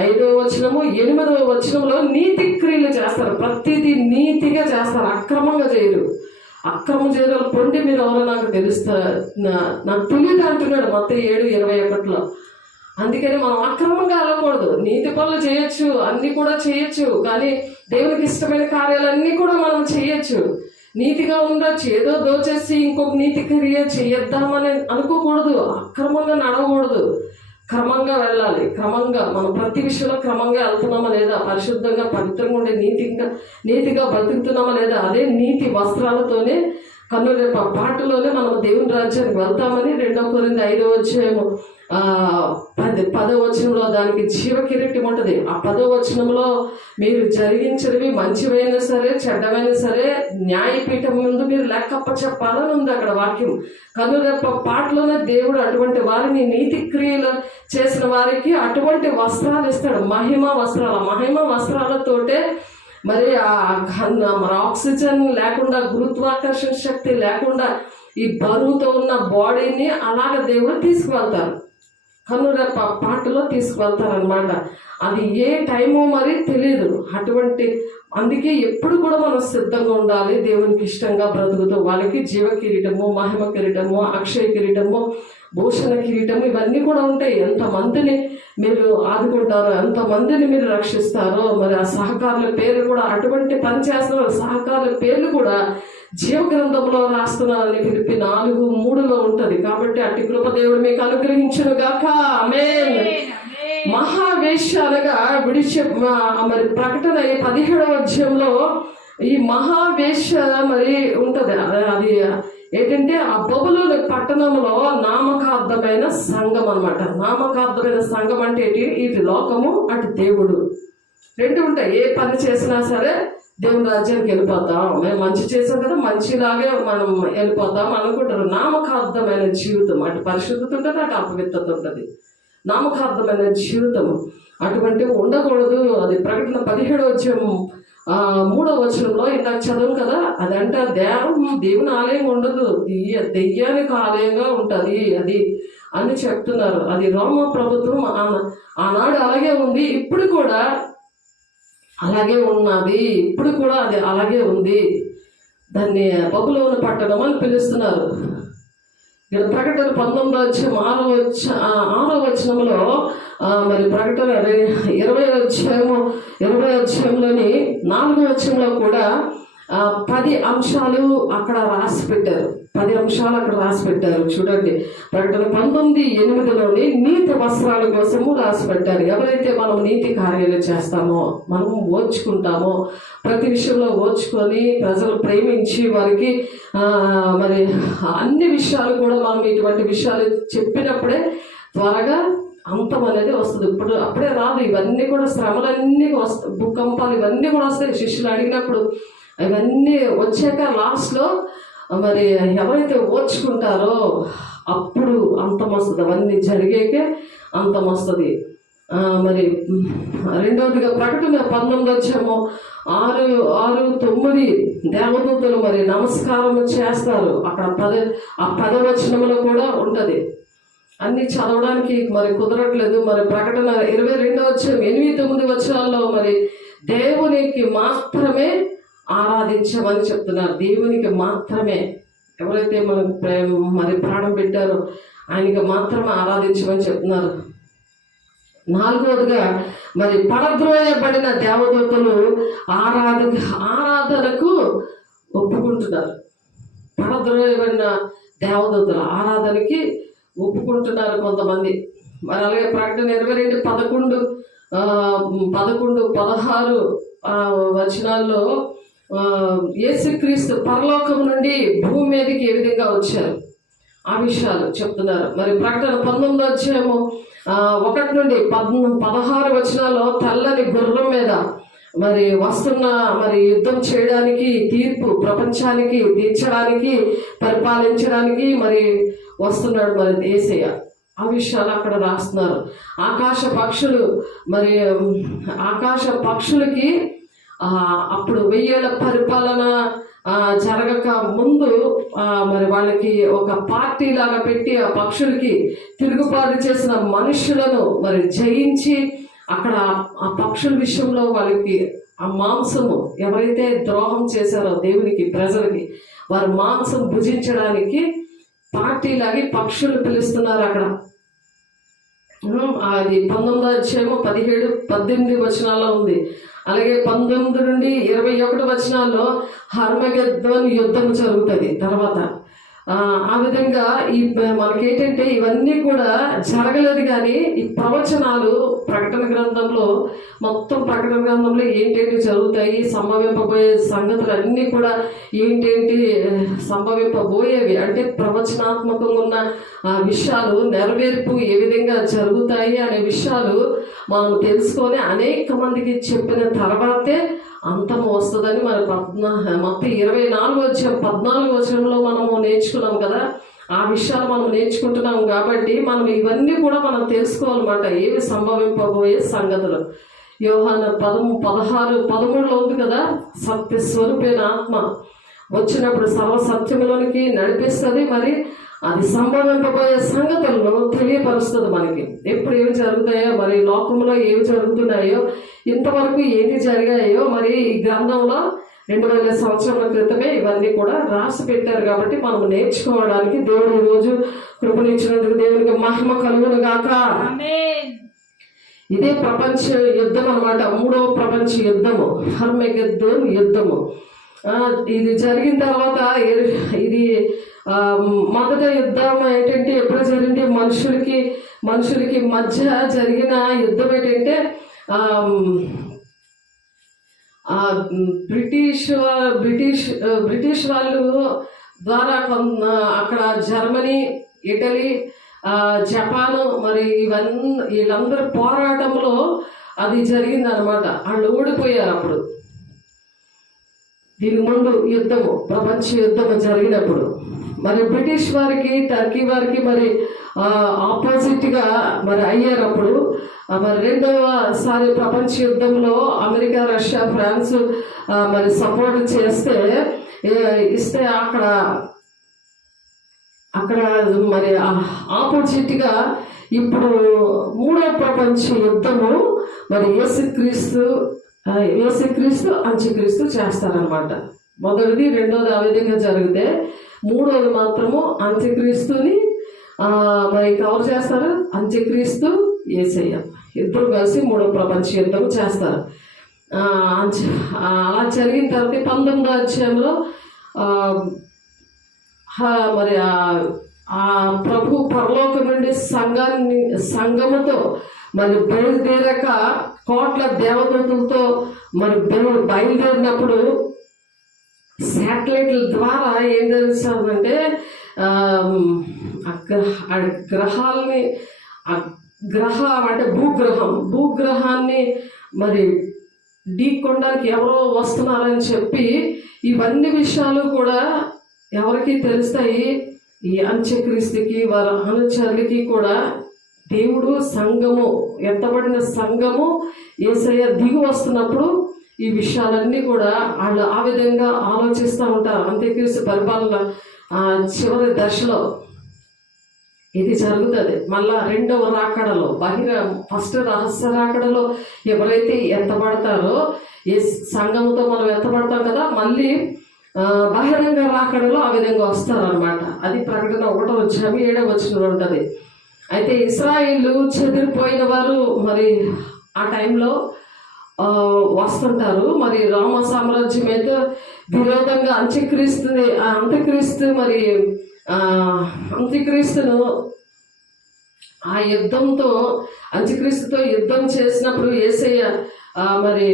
5వ వచనము 8వ వచనంలో నీతి క్రియలు చేస్తారు. ప్రతిదీ నీతిగా చేస్తారు, అక్రమంగా చేయరు. అక్రమం చేయడం పొండి మీరు ఎవరో నాకు నాకు తెలియదు అంటున్నాడు మత్తయి 7:21. అందుకని మనం అక్రమంగా వెళ్ళకూడదు. నీతి పనులు చేయొచ్చు, అన్ని కూడా చేయొచ్చు, కానీ దేవునికి ఇష్టమైన కార్యాలన్నీ కూడా మనం చేయొచ్చు. నీతిగా ఉండొచ్చు, ఏదో దోచేసి ఇంకొక నీతి క్రియ చేయొద్దామని అనుకోకూడదు. అక్రమంగా నడవకూడదు, క్రమంగా వెళ్ళాలి. క్రమంగా మనం ప్రతి విషయంలో క్రమంగా వెళ్తున్నామా లేదా, పరిశుద్ధంగా పవిత్రంగా ఉండే నీతిగా బతుకుతున్నామా లేదా, అదే నీతి వస్త్రాలతోనే కన్నురేప పాటలోనే మనం దేవుని రాజ్యానికి వెళ్తామని 2 కొరింథీ 5వ అధ్యాయము 10వ వచనంలో దానికి జీవ కిరీటం ఉంటుంది. ఆ 10వ వచనంలో మీరు జరిగించినవి మంచివైనా సరే చెడ్డమైనా సరే న్యాయపీఠం ముందు మీరు లెక్కప్ప చెప్పాలని ఉంది అక్కడ వాక్యం. కన్నురెప్ప పాటలోనే దేవుడు అటువంటి వారిని, నీతి క్రియలు చేసిన వారికి అటువంటి వస్త్రాలు ఇస్తాడు, మహిమ వస్త్రాలతోటే మరి మరి ఆక్సిజన్ లేకుండా, గురుత్వాకర్షణ శక్తి లేకుండా ఈ బరువుతో ఉన్న బాడీని అలాగ దేవుడు తీసుకువెళ్తారు. కన్నురెప్ప పాటలో తీసుకువెళ్తారనమాట. అది ఏ టైమో మరి తెలియదు. అందుకే ఎప్పుడు కూడా మనం సిద్ధంగా ఉండాలి. దేవునికి ఇష్టంగా బ్రతుకుతూ వాళ్ళకి జీవ కిరీటము, మహిమ కిరీటము, అక్షయ కిరీటము, భూషణ కిరీటము ఇవన్నీ కూడా ఉంటాయి. ఎంతమందిని మీరు ఆదుకుంటారో, ఎంతమందిని మీరు రక్షిస్తారో, మరి ఆ సహకారుల పేర్లు కూడా, అటువంటి పని చేస్తున్న సహకారుల పేర్లు కూడా జీవ గ్రంథంలో రాస్తున్నారని ఫిలిప్పీ 4:3 ఉంటుంది. కాబట్టి అట్టి కృప దేవుడు మీకు అనుగ్రహించును గాక. ఆమేన్. మహావేశ్య అనగా మరి ప్రకటన 17వ అధ్యాయంలో ఈ మహావేశ్య మరి ఉంటది. అది ఏంటంటే ఆ బబులోను పట్టణంలో నామకార్థమైన సంఘం అనమాట. నామకార్థమైన సంఘం అంటే ఏంటి? ఇటు లోకము, అటు దేవుడు, 2 ఉంటాయి. ఏ పని చేసినా సరే దేవుని రాజ్యానికి వెళ్ళిపోతాం, మేము మంచి చేసాం కదా, మంచిలాగే మనం వెళ్ళిపోతాం అనుకుంటారు. నామకార్థమైన జీవితం, అటు పరిశుద్ధత ఉంటుంది, అటు అపవిత్రత ఉంటుంది. నామకార్థమైన జీవితం అటువంటివి ఉండకూడదు. అది ప్రకటన 17వ అధ్యాయం 3వ వచనంలో ఇందాక చదువు కదా, అదంటే దేవుని ఆలయం ఉండదు, దెయ్యానికి ఆలయంగా ఉంటుంది అది అని చెప్తున్నారు. అది రోమా ప్రభుత్వం ఆనాడు అలాగే ఉంది, ఇప్పుడు కూడా అలాగే ఉన్నది. ఇప్పుడు కూడా అది అలాగే ఉంది. దాన్ని బబులోను పట్టణం అని పిలుస్తున్నారు. ఇక్కడ ప్రకటన 19వ అధ్యాయం 6వ వచనంలో మరి ప్రకటన 20వ అధ్యాయంలోని 4వ వచనంలో కూడా 10 అంశాలు అక్కడ రాసి పెట్టారు. 10 అంశాలు అక్కడ రాసి పెట్టారు. చూడండి, ప్రకటన 19:8లోని నీతి వస్త్రాల కోసము రాసి పెట్టారు. ఎవరైతే మనం నీతి కార్యాలు చేస్తామో, మనం ఓర్చుకుంటామో, ప్రతి విషయంలో ఓర్చుకొని ప్రజలు ప్రేమించి వారికి మరి అన్ని విషయాలు కూడా మనం ఇటువంటి విషయాలు చెప్పినప్పుడే త్వరగా అంతం అనేది వస్తుంది. అప్పుడే రాదు. ఇవన్నీ కూడా శ్రమలన్నీ వస్తాయి, భూకంపాలు ఇవన్నీ కూడా వస్తాయి. శిష్యులు అడిగినప్పుడు ఇవన్నీ వచ్చాక లాస్ట్లో మరి ఎవరైతే ఓర్చుకుంటారో అప్పుడు అంతం వస్తుంది. అవన్నీ జరిగాకే అంతం వస్తుంది. మరి రెండవదిగా ప్రకటన 19వ అధ్యాయము 6-9 దేవదూతలు మరి నమస్కారం చేస్తారు. అక్కడ 10వ వచనంలో కూడా ఉంటుంది. ఉంటుంది. అన్ని చదవడానికి మరి కుదరట్లేదు. మరి ప్రకటన 22:8-9 వచనాల్లో మరి దేవునికి మాత్రమే ఆరాధించమని చెప్తున్నారు. దేవునికి మాత్రమే, ఎవరైతే మనకు మరి ప్రాణం పెట్టారో ఆయనకి మాత్రమే ఆరాధించమని చెప్తున్నారు. 4వదిగా మరి పడద్రోయబడిన దేవదూతలు ఆరాధనకు ఒప్పుకుంటున్నారు. పడద్రోయబడిన దేవదూతలు ఆరాధనకి ఒప్పుకుంటున్నారు కొంతమంది. మరి అలాగే ప్రకటన 22:11-16 వచనాల్లో యేసుక్రీస్తు పరలోకం నుండి భూమి మీదకి ఏ విధంగా వచ్చారు ఆ విషయాలు చెప్తున్నారు. మరి ప్రకటన 19:1-16 వచనాల్లో తెల్లని గుర్రం మీద మరి వస్తున్న మరి యుద్ధం చేయడానికి, తీర్పు ప్రపంచానికి తీర్చడానికి, పరిపాలించడానికి మరి వస్తున్నాడు మరి యేసయ్య. ఆ విషయాలు అక్కడ రాస్తున్నారు. ఆకాశ పక్షులకి అప్పుడు 1000 ఏళ్ల పరిపాలన జరగక ముందు మరి వాళ్ళకి ఒక పార్టీ లాగా పెట్టి ఆ పక్షులకి తిరుగుబాటు చేసిన మనుషులను మరి జయించి అక్కడ ఆ పక్షుల విషయంలో వాళ్ళకి ఆ మాంసము ఎవరైతే ద్రోహం చేశారో దేవునికి, ప్రజలకి, వారి మాంసం భుజించడానికి పార్టీలాగి పక్షులు పిలుస్తున్నారు అక్కడ. అది 19:17-18 వచనాల్లో ఉంది. అలాగే 19-21 వచనాల్లో హర్మగెద్దోన్ యుద్ధం జరుగుతుంది తర్వాత. ఆ విధంగా మనకేంటంటే ఇవన్నీ కూడా జరగలేదు. కానీ ఈ ప్రవచనాలు ప్రకటన గ్రంథంలో, మొత్తం ప్రకటన గ్రంథంలో ఏంటేంటి జరుగుతాయి, సంభవింపబోయే సంగతులు అన్నీ కూడా ఏంటేంటి సంభవింపబోయేవి అంటే ప్రవచనాత్మకంగా ఉన్న విషయాలు నెరవేర్పు ఏ విధంగా జరుగుతాయి అనే విషయాలు మనం తెలుసుకొని అనేక మందికి చెప్పిన తర్వాతే అంతం వస్తుందని మరి మొత్తం 24 వచనంలో మనము నేర్చుకున్నాం కదా. ఆ విషయాలు మనం నేర్చుకుంటున్నాం కాబట్టి మనం ఇవన్నీ కూడా మనం తెలుసుకోవాలన్నమాట, ఏవి సంభవింపబోయే సంగతులు. యోహాను 16:13 ఉంది కదా, సత్య స్వరూపైన ఆత్మ వచ్చినప్పుడు సర్వసత్యములోనికి నడిపిస్తుంది. మరి అది సంభవింపబోయే సంగతులను తెలియపరుస్తుంది మనకి. ఎప్పుడు ఏమి జరుగుతాయో, మరి లోకంలో ఏమి జరుగుతున్నాయో, ఇంతవరకు ఏంటి జరిగాయో మరి ఈ గ్రంథంలో 2000 సంవత్సరాల క్రితమే ఇవన్నీ కూడా రాసి పెట్టారు. కాబట్టి మనం నేర్చుకోవడానికి దేవుడు ఈ రోజు కృపనిచ్చినందుకు దేవునికి మహిమ కలుగును గాక. ఇదే ప్రపంచ యుద్ధం అన్నమాట, 3వ ప్రపంచ యుద్ధము, హర్మగెద్దోన్ యుద్ధము. ఇది జరిగిన తర్వాత ఇది మొదటి యుద్ధం ఏంటంటే ఎప్పుడు జరిగింది, మనుషులకి మధ్య జరిగిన యుద్ధం ఏంటంటే బ్రిటిష్ వాళ్ళు ద్వారా అక్కడ జర్మనీ, ఇటలీ, జపాను మరి వీళ్ళందరూ పోరాటంలో అది జరిగింది అనమాట. వాళ్ళు ఓడిపోయారు అప్పుడు. దీని ముందు యుద్ధము, ప్రపంచ యుద్ధము జరిగినప్పుడు మరి బ్రిటిష్ వారికి, టర్కీ వారికి మరి ఆపోజిట్గా మరి అయ్యారు. అప్పుడు మరి 2వసారి ప్రపంచ యుద్ధంలో అమెరికా, రష్యా, ఫ్రాన్స్ మరి సపోర్ట్ ఇస్తే అక్కడ మరి ఆపోజిట్గా ఇప్పుడు 3వ ప్రపంచ యుద్ధము మరి యేసుక్రీస్తు అంత్యక్రీస్తు చేస్తారనమాట. మొదటిది, రెండోది ఆ విధంగా జరిగితే, 3వది మాత్రము అంత్యక్రీస్తుని మరి ఎవరు చేస్తారు, అంత్యక్రీస్తు, యేసయ్య ఇద్దరు కలిసి 3వ ప్రపంచ యుద్ధం చేస్తారు. అలా జరిగిన తర్వాత 19వ అధ్యాయంలో మరి ఆ ప్రభు పరలోకం నుండి సంఘముతో మరి బయలుదేరక కోట్ల దేవదూతలతో మరి బయలుదేరినప్పుడు శాటిలైట్ల ద్వారా ఏం తెలుస్తుందంటే అంటే భూగ్రహాన్ని మరి ఢీకొనడానికి ఎవరో వస్తున్నారని చెప్పి ఇవన్నీ విషయాలు కూడా ఎవరికి తెలుస్తాయి, ఈ అంత్యక్రీస్తుకి, వారి అనుచరులకి కూడా. దేవుడు సంఘము, ఎత్తబడిన సంఘము యేసయ్య దిగి వస్తున్నప్పుడు ఈ విషయాలన్నీ కూడా వాళ్ళు ఆ విధంగా ఆలోచిస్తూ ఉంటారు. అంత్యక్రీస్తు పరిపాలన చివరి దశలో ఇది జరుగుతుంది. మళ్ళా రెండవ రాకడలో ఫస్ట్ రహస్య రాకడలో ఎవరైతే ఎత్తబడతారో ఏ సంఘంతో మనం ఎత్తబడతాం కదా, మళ్ళీ బహిరంగ రాకడలో ఆ విధంగా వస్తారనమాట. అది ప్రకటన 1:7 ఉంటుంది. అయితే ఇశ్రాయేలు చెదిరిపోయిన వారు మరి ఆ టైంలో వస్తుంటారు. మరి రోమ సామ్రాజ్యం అయితే విరోధంగా అంత్యక్రీస్తును ఆ యుద్ధంతో అంత్యక్రీస్తుతో యుద్ధం చేసినప్పుడు యేసయ్య మరి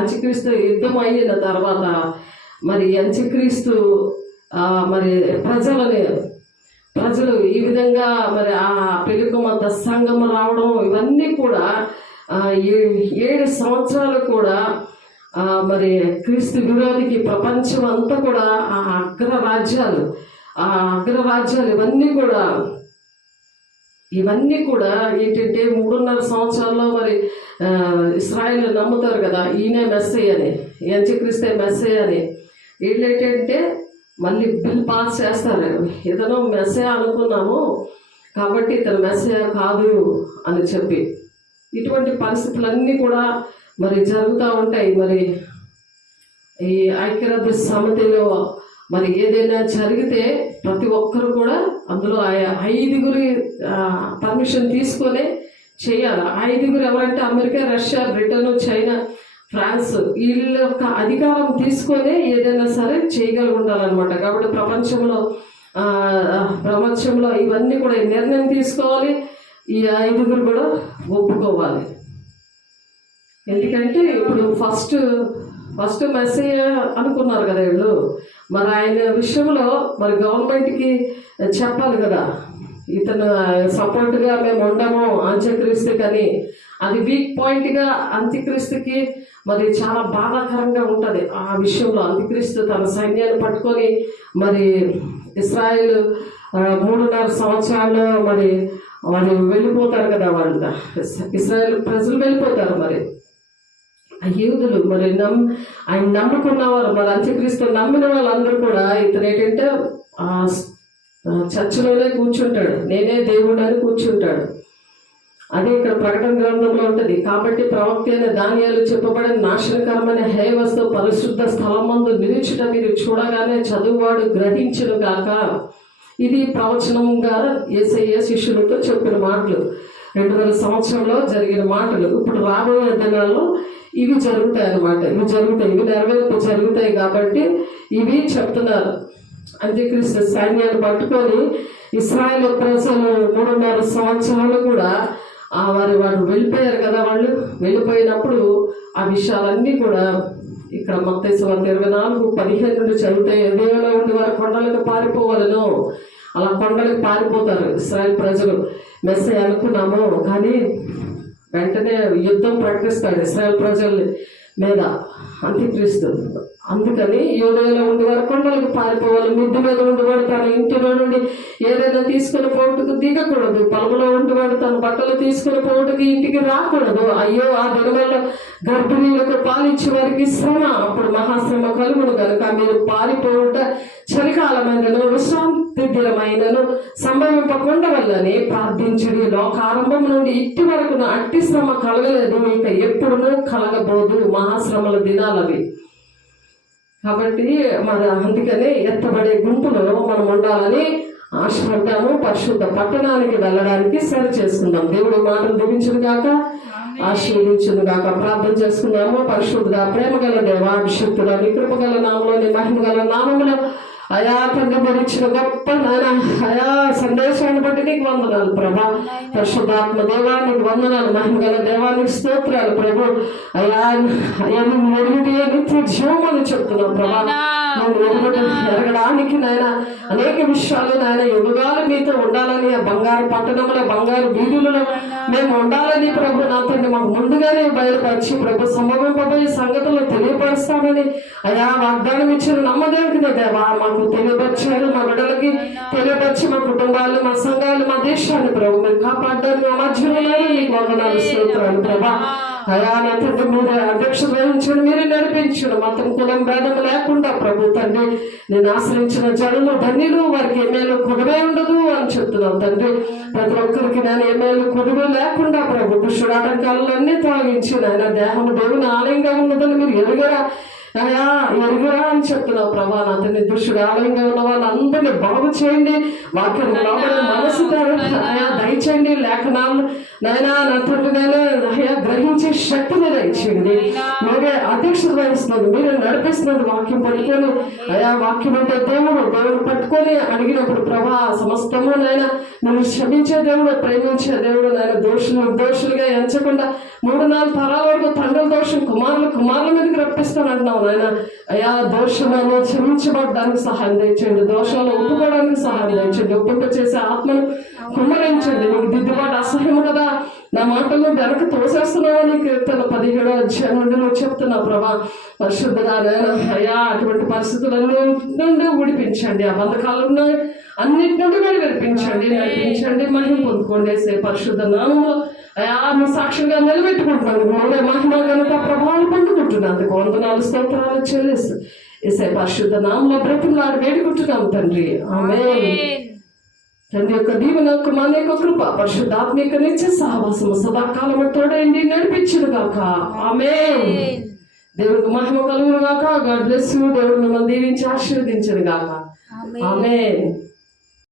అంత్యక్రీస్తు యుద్ధం అయిన తర్వాత మరి అంత్యక్రీస్తు మరి ప్రజలు ఈ విధంగా మరి ఆ పెళ్ళికొమ్మంత సంఘం రావడం, ఇవన్నీ కూడా 7 సంవత్సరాలు కూడా మరి క్రీస్తు విరోధికి ప్రపంచం అంతా కూడా ఆ అగ్రరాజ్యాలు ఇవన్నీ కూడా ఏంటంటే 3.5 సంవత్సరాల్లో మరి ఇశ్రాయేలు నమ్ముతారు కదా, ఈయనే మెస్సయ్య అని, అంత్యక్రీస్తే మెస్సయ్య అని. వీళ్ళు ఏంటంటే మళ్ళీ బిల్ పాస్ చేస్తారు. ఏదైనా మెస్సయ్య అనుకున్నాము కాబట్టి ఇతను మెస్సయ్య కాదు అని చెప్పి. ఇటువంటి పరిస్థితులన్నీ కూడా మరి జరుగుతూ ఉంటాయి. మరి ఈ ఐక్యరాజ్య సమితిలో మరి ఏదైనా జరిగితే ప్రతి ఒక్కరు కూడా అందులో 5 పర్మిషన్ తీసుకొని చేయాలి. 5 ఎవరంటే America, Russia, Britain, China, France, వీళ్ళ యొక్క అధికారం తీసుకొని ఏదైనా సరే చేయగలుగుండాలన్నమాట. కాబట్టి ప్రపంచంలో ఇవన్నీ కూడా నిర్ణయం తీసుకోవాలి. ఈ 5 కూడా ఒప్పుకోవాలి. ఎందుకంటే ఇప్పుడు ఫస్ట్ మెస్సయ్య అనుకున్నారు కదా వీళ్ళు. మరి ఆయన విషయంలో మరి గవర్నమెంట్కి చెప్పాలి కదా, ఇతను సపోర్ట్గా మేము ఉండము అంత్యక్రీస్తుకి అని. అది వీక్ పాయింట్గా అంత్యక్రీస్తుకి మరి చాలా బాధాకరంగా ఉంటుంది. ఆ విషయంలో అంత్యక్రీస్తు తన సైన్యాన్ని పట్టుకొని మరి ఇశ్రాయేలు 3.5 సంవత్సరాలు మరి వాళ్ళు వెళ్ళిపోతారు కదా, ఇశ్రాయేలు ప్రజలు వెళ్ళిపోతారు. మరి యూదులు మరి ఆయన నమ్ముకున్నవారు, మరి అంత్యక్రీస్తు నమ్మిన వాళ్ళందరూ కూడా ఇతను ఏంటంటే చర్చిలోనే కూర్చుంటాడు, నేనే దేవుడు అని కూర్చుంటాడు. అదే ఇక్కడ ప్రకటన గ్రంథంలో ఉంటుంది. కాబట్టి ప్రవక్త అయిన దానియేలు చెప్పబడిన నాశనకరమైన హే వస్తువు పరిశుద్ధ స్థలమందు నిలుచుట మీరు చూడగానే చదువువాడు గ్రహించును గాక. ఇది ప్రవచనంగా యేసయ్య శిష్యులతో చెప్పిన మాటలు, 2000 సంవత్సరంలో జరిగిన మాటలు. ఇప్పుడు రాబోయే దినాల్లో ఇవి జరుగుతాయి అన్నమాట. ఇవి నెరవేర్పు జరుగుతాయి కాబట్టి ఇవి చెప్తున్నారు. అంత్యక్రీస్తు సైన్యాన్ని పట్టుకొని ఇశ్రాయేలు ప్రజలు 3.5 సంవత్సరాలు కూడా వారు వెళ్ళిపోయారు కదా. వాళ్ళు వెళ్ళిపోయినప్పుడు ఆ విషయాలన్నీ కూడా ఇక్కడ మత్తయి సువార్త 24:15 చదివితే, ఎదోలో ఉండి వారు కొండలకు పారిపోవాలను. అలా కొండలకు పారిపోతారు ఇశ్రాయేల్ ప్రజలు. మెస్సయ్య అనుకున్నాము కానీ వెంటనే యుద్ధం ప్రకటిస్తాడు ఇశ్రాయేల్ ప్రజల మీద అంత్యక్రీస్తు. అందుకని యూదయలో ఉండి వారు కొండలకు పారిపోవాలి. మిద్దె మీద ఉండివాడు తన ఇంటిలో నుండి ఏదైనా తీసుకుని పోటుకు దిగకూడదు. పొలంలో ఉండివాడు తన బట్టలు తీసుకుని పోటుకు ఇంటికి రాకూడదు. అయ్యో, ఆ దినవల్ల గర్భిణీలకు పాలిచ్చే వారికి శ్రమ, అప్పుడు మహాశ్రమ కలుగును కనుక మీరు పారిపోవుట చలికాలమైనను విశ్రాంతి దినమైనను సంభవింపకుండా వల్లని ప్రార్థించుడి. లోకారంభం నుండి ఇట్టి వరకు అట్టి శ్రమ కలగలేదు, ఇక ఎప్పుడునూ కలగబోదు. మహాశ్రమల దినాలవి. కాబట్టి మన అందుకనే ఎత్తబడే గుంపులో మనం ఉండాలని ఆశపడ్డాము. పరిశుద్ధ పట్టణానికి వెళ్ళడానికి సరి చేసుకుందాం. దేవుడి మాటలు దీవించును గాక, ఆశీర్వదించును గాక. ప్రార్థన చేసుకున్నాము. పరిశుద్ధ ప్రేమ గల దేవా, అభిషక్తుల నీ కృప గల నామలో, నీ మహిమ గల నామములో అయా తండ్రి మరి ఇచ్చిన గొప్ప నాయన అయా సందేశాన్ని బట్టి నీకు వందనాలు ప్రభా. పరిశుద్ధాత్మ దేవా నీకు వందనాలు. మహిమగల దేవానికి స్తోత్రాలు ప్రభు. అయా నువ్వు ఎరుగుటే నిత్య జీవమని చెప్తున్నావు ప్రభా. నువ్వు ఎరగడానికి నాయన అనేక విషయాలు నాయన యుగాలు మీతో ఉండాలని, ఆ బంగారు పట్టణంలో బంగారు వీధులలో మేము ఉండాలని ప్రభు నా తండ్రి మాకు ముందుగానే బయలుపరిచి ప్రభు సంభవింపబోయే సంగతులు తెలియపరుస్తామని అయా వాగ్దానం ఇచ్చిన నమ్మదేవికి దేవా మాకు తెలియపరిచారు. మా బిడ్డలకి తెలియపరిచి మా కుటుంబాలు, మా సంఘాలు, మా దేశాన్ని ప్రభు మీరు కాపాడడానికి మా మధ్యలో నీకు వందనాలు స్తోత్రాలు ప్రభా. అయా నా తండ్రి మీరే అధ్యక్షత వహించండి, మీరే నడిపించండి. మతం కులం భేదం లేకుండా ప్రభు తండ్రి నేను ఆశ్రయించిన జనులు ధన్యులు, వారికి ఏమేలు కొడువే ఉండదు అని చెప్తున్నాను తండ్రి. ప్రతి ఒక్కరికి నేను ఏమేలు కొడువే లేకుండా ప్రభు దుష్టుడు ఆటంకాలన్నీ తొలగించి నాయన దేహం దేవుని ఆలయంగా ఉన్నదని మీరు ఎరుగరా అయా ఎరుగురా అని చెప్తున్నావు ప్రభా. నా తండ్రి దుష్టుడు ఆలయంగా ఉన్న వాళ్ళందరినీ బాగు చేయండి, వాక్యం మనసు అయా దయచేయండి, లేఖనాలు నాయనా నా తండ్రి నేను అయా గ్రహించే శక్తిని దయచేయండి. మీరే అధ్యక్షత వహిస్తున్నారు, మీరే నడిపిస్తున్నారు. వాక్యం పట్టుకొని అయా వాక్యం అంటే దేవుడు పట్టుకొని అడిగినప్పుడు ప్రభా సమస్తము నాయన నువ్వు క్షమించే దేవుడు, ప్రేమించే దేవుడు నాయన. దోషులుగా ఎంచకుండా 3-4 తరాల వరకు తండ్రుల దోషం కుమారుల మీదకి రప్పిస్తాను అంటున్నావు నాయన. అయా దోషంలో క్షమించబడడానికి సహాయం తెచ్చండి, దోషంలో ఒప్పుకోవడానికి సహాయం తెచ్చండి, ఒప్పుక చేసే ఆత్మను కుమ్మరించండి. నీకు దిద్దుబాటు అసహ్యం కదా, నా మాటలు వెనక తోసేస్తున్నావు అని కీర్తన 17వ అధ్యాయం నుండి నువ్వు చెప్తున్నావు ప్రభా. పరిశుద్ధంగా అయ్యా అటువంటి పరిస్థితులను నుండి విడిపించండి, ఆ బంధకాలను అన్నిటి నుండి మీరు విడిపించండి, నడిపించండి, మహిమ పొందుకోండి. పరిశుద్ధ నామంలో అయా మీ సాక్షిగా నిలబెట్టుకుంటున్నాను, మూడే మహిమ కనుక ప్రభావాలు పొందుకుంటున్నందుకు వందనాలు స్తోత్రాలు చెల్లిస్తూ ఏసే పరిశుద్ధ నామంలో బ్రతిమలాడి వేడుకుంటున్నాం తండ్రి. ఆమేన్. తండ్రి యొక్క దీవెన కుమార్ యొక్క కృప పరిశుద్ధాత్మిక నిత్య సహవాసము సదాకాలము తోడైంది నడిపించును గాక. ఆమేన్. దేవుడికి మహిమ కలుగును గాక. God bless you. దేవుడు మిమ్మల్ని దీవించి ఆశీర్వదించును గాక. ఆమేన్.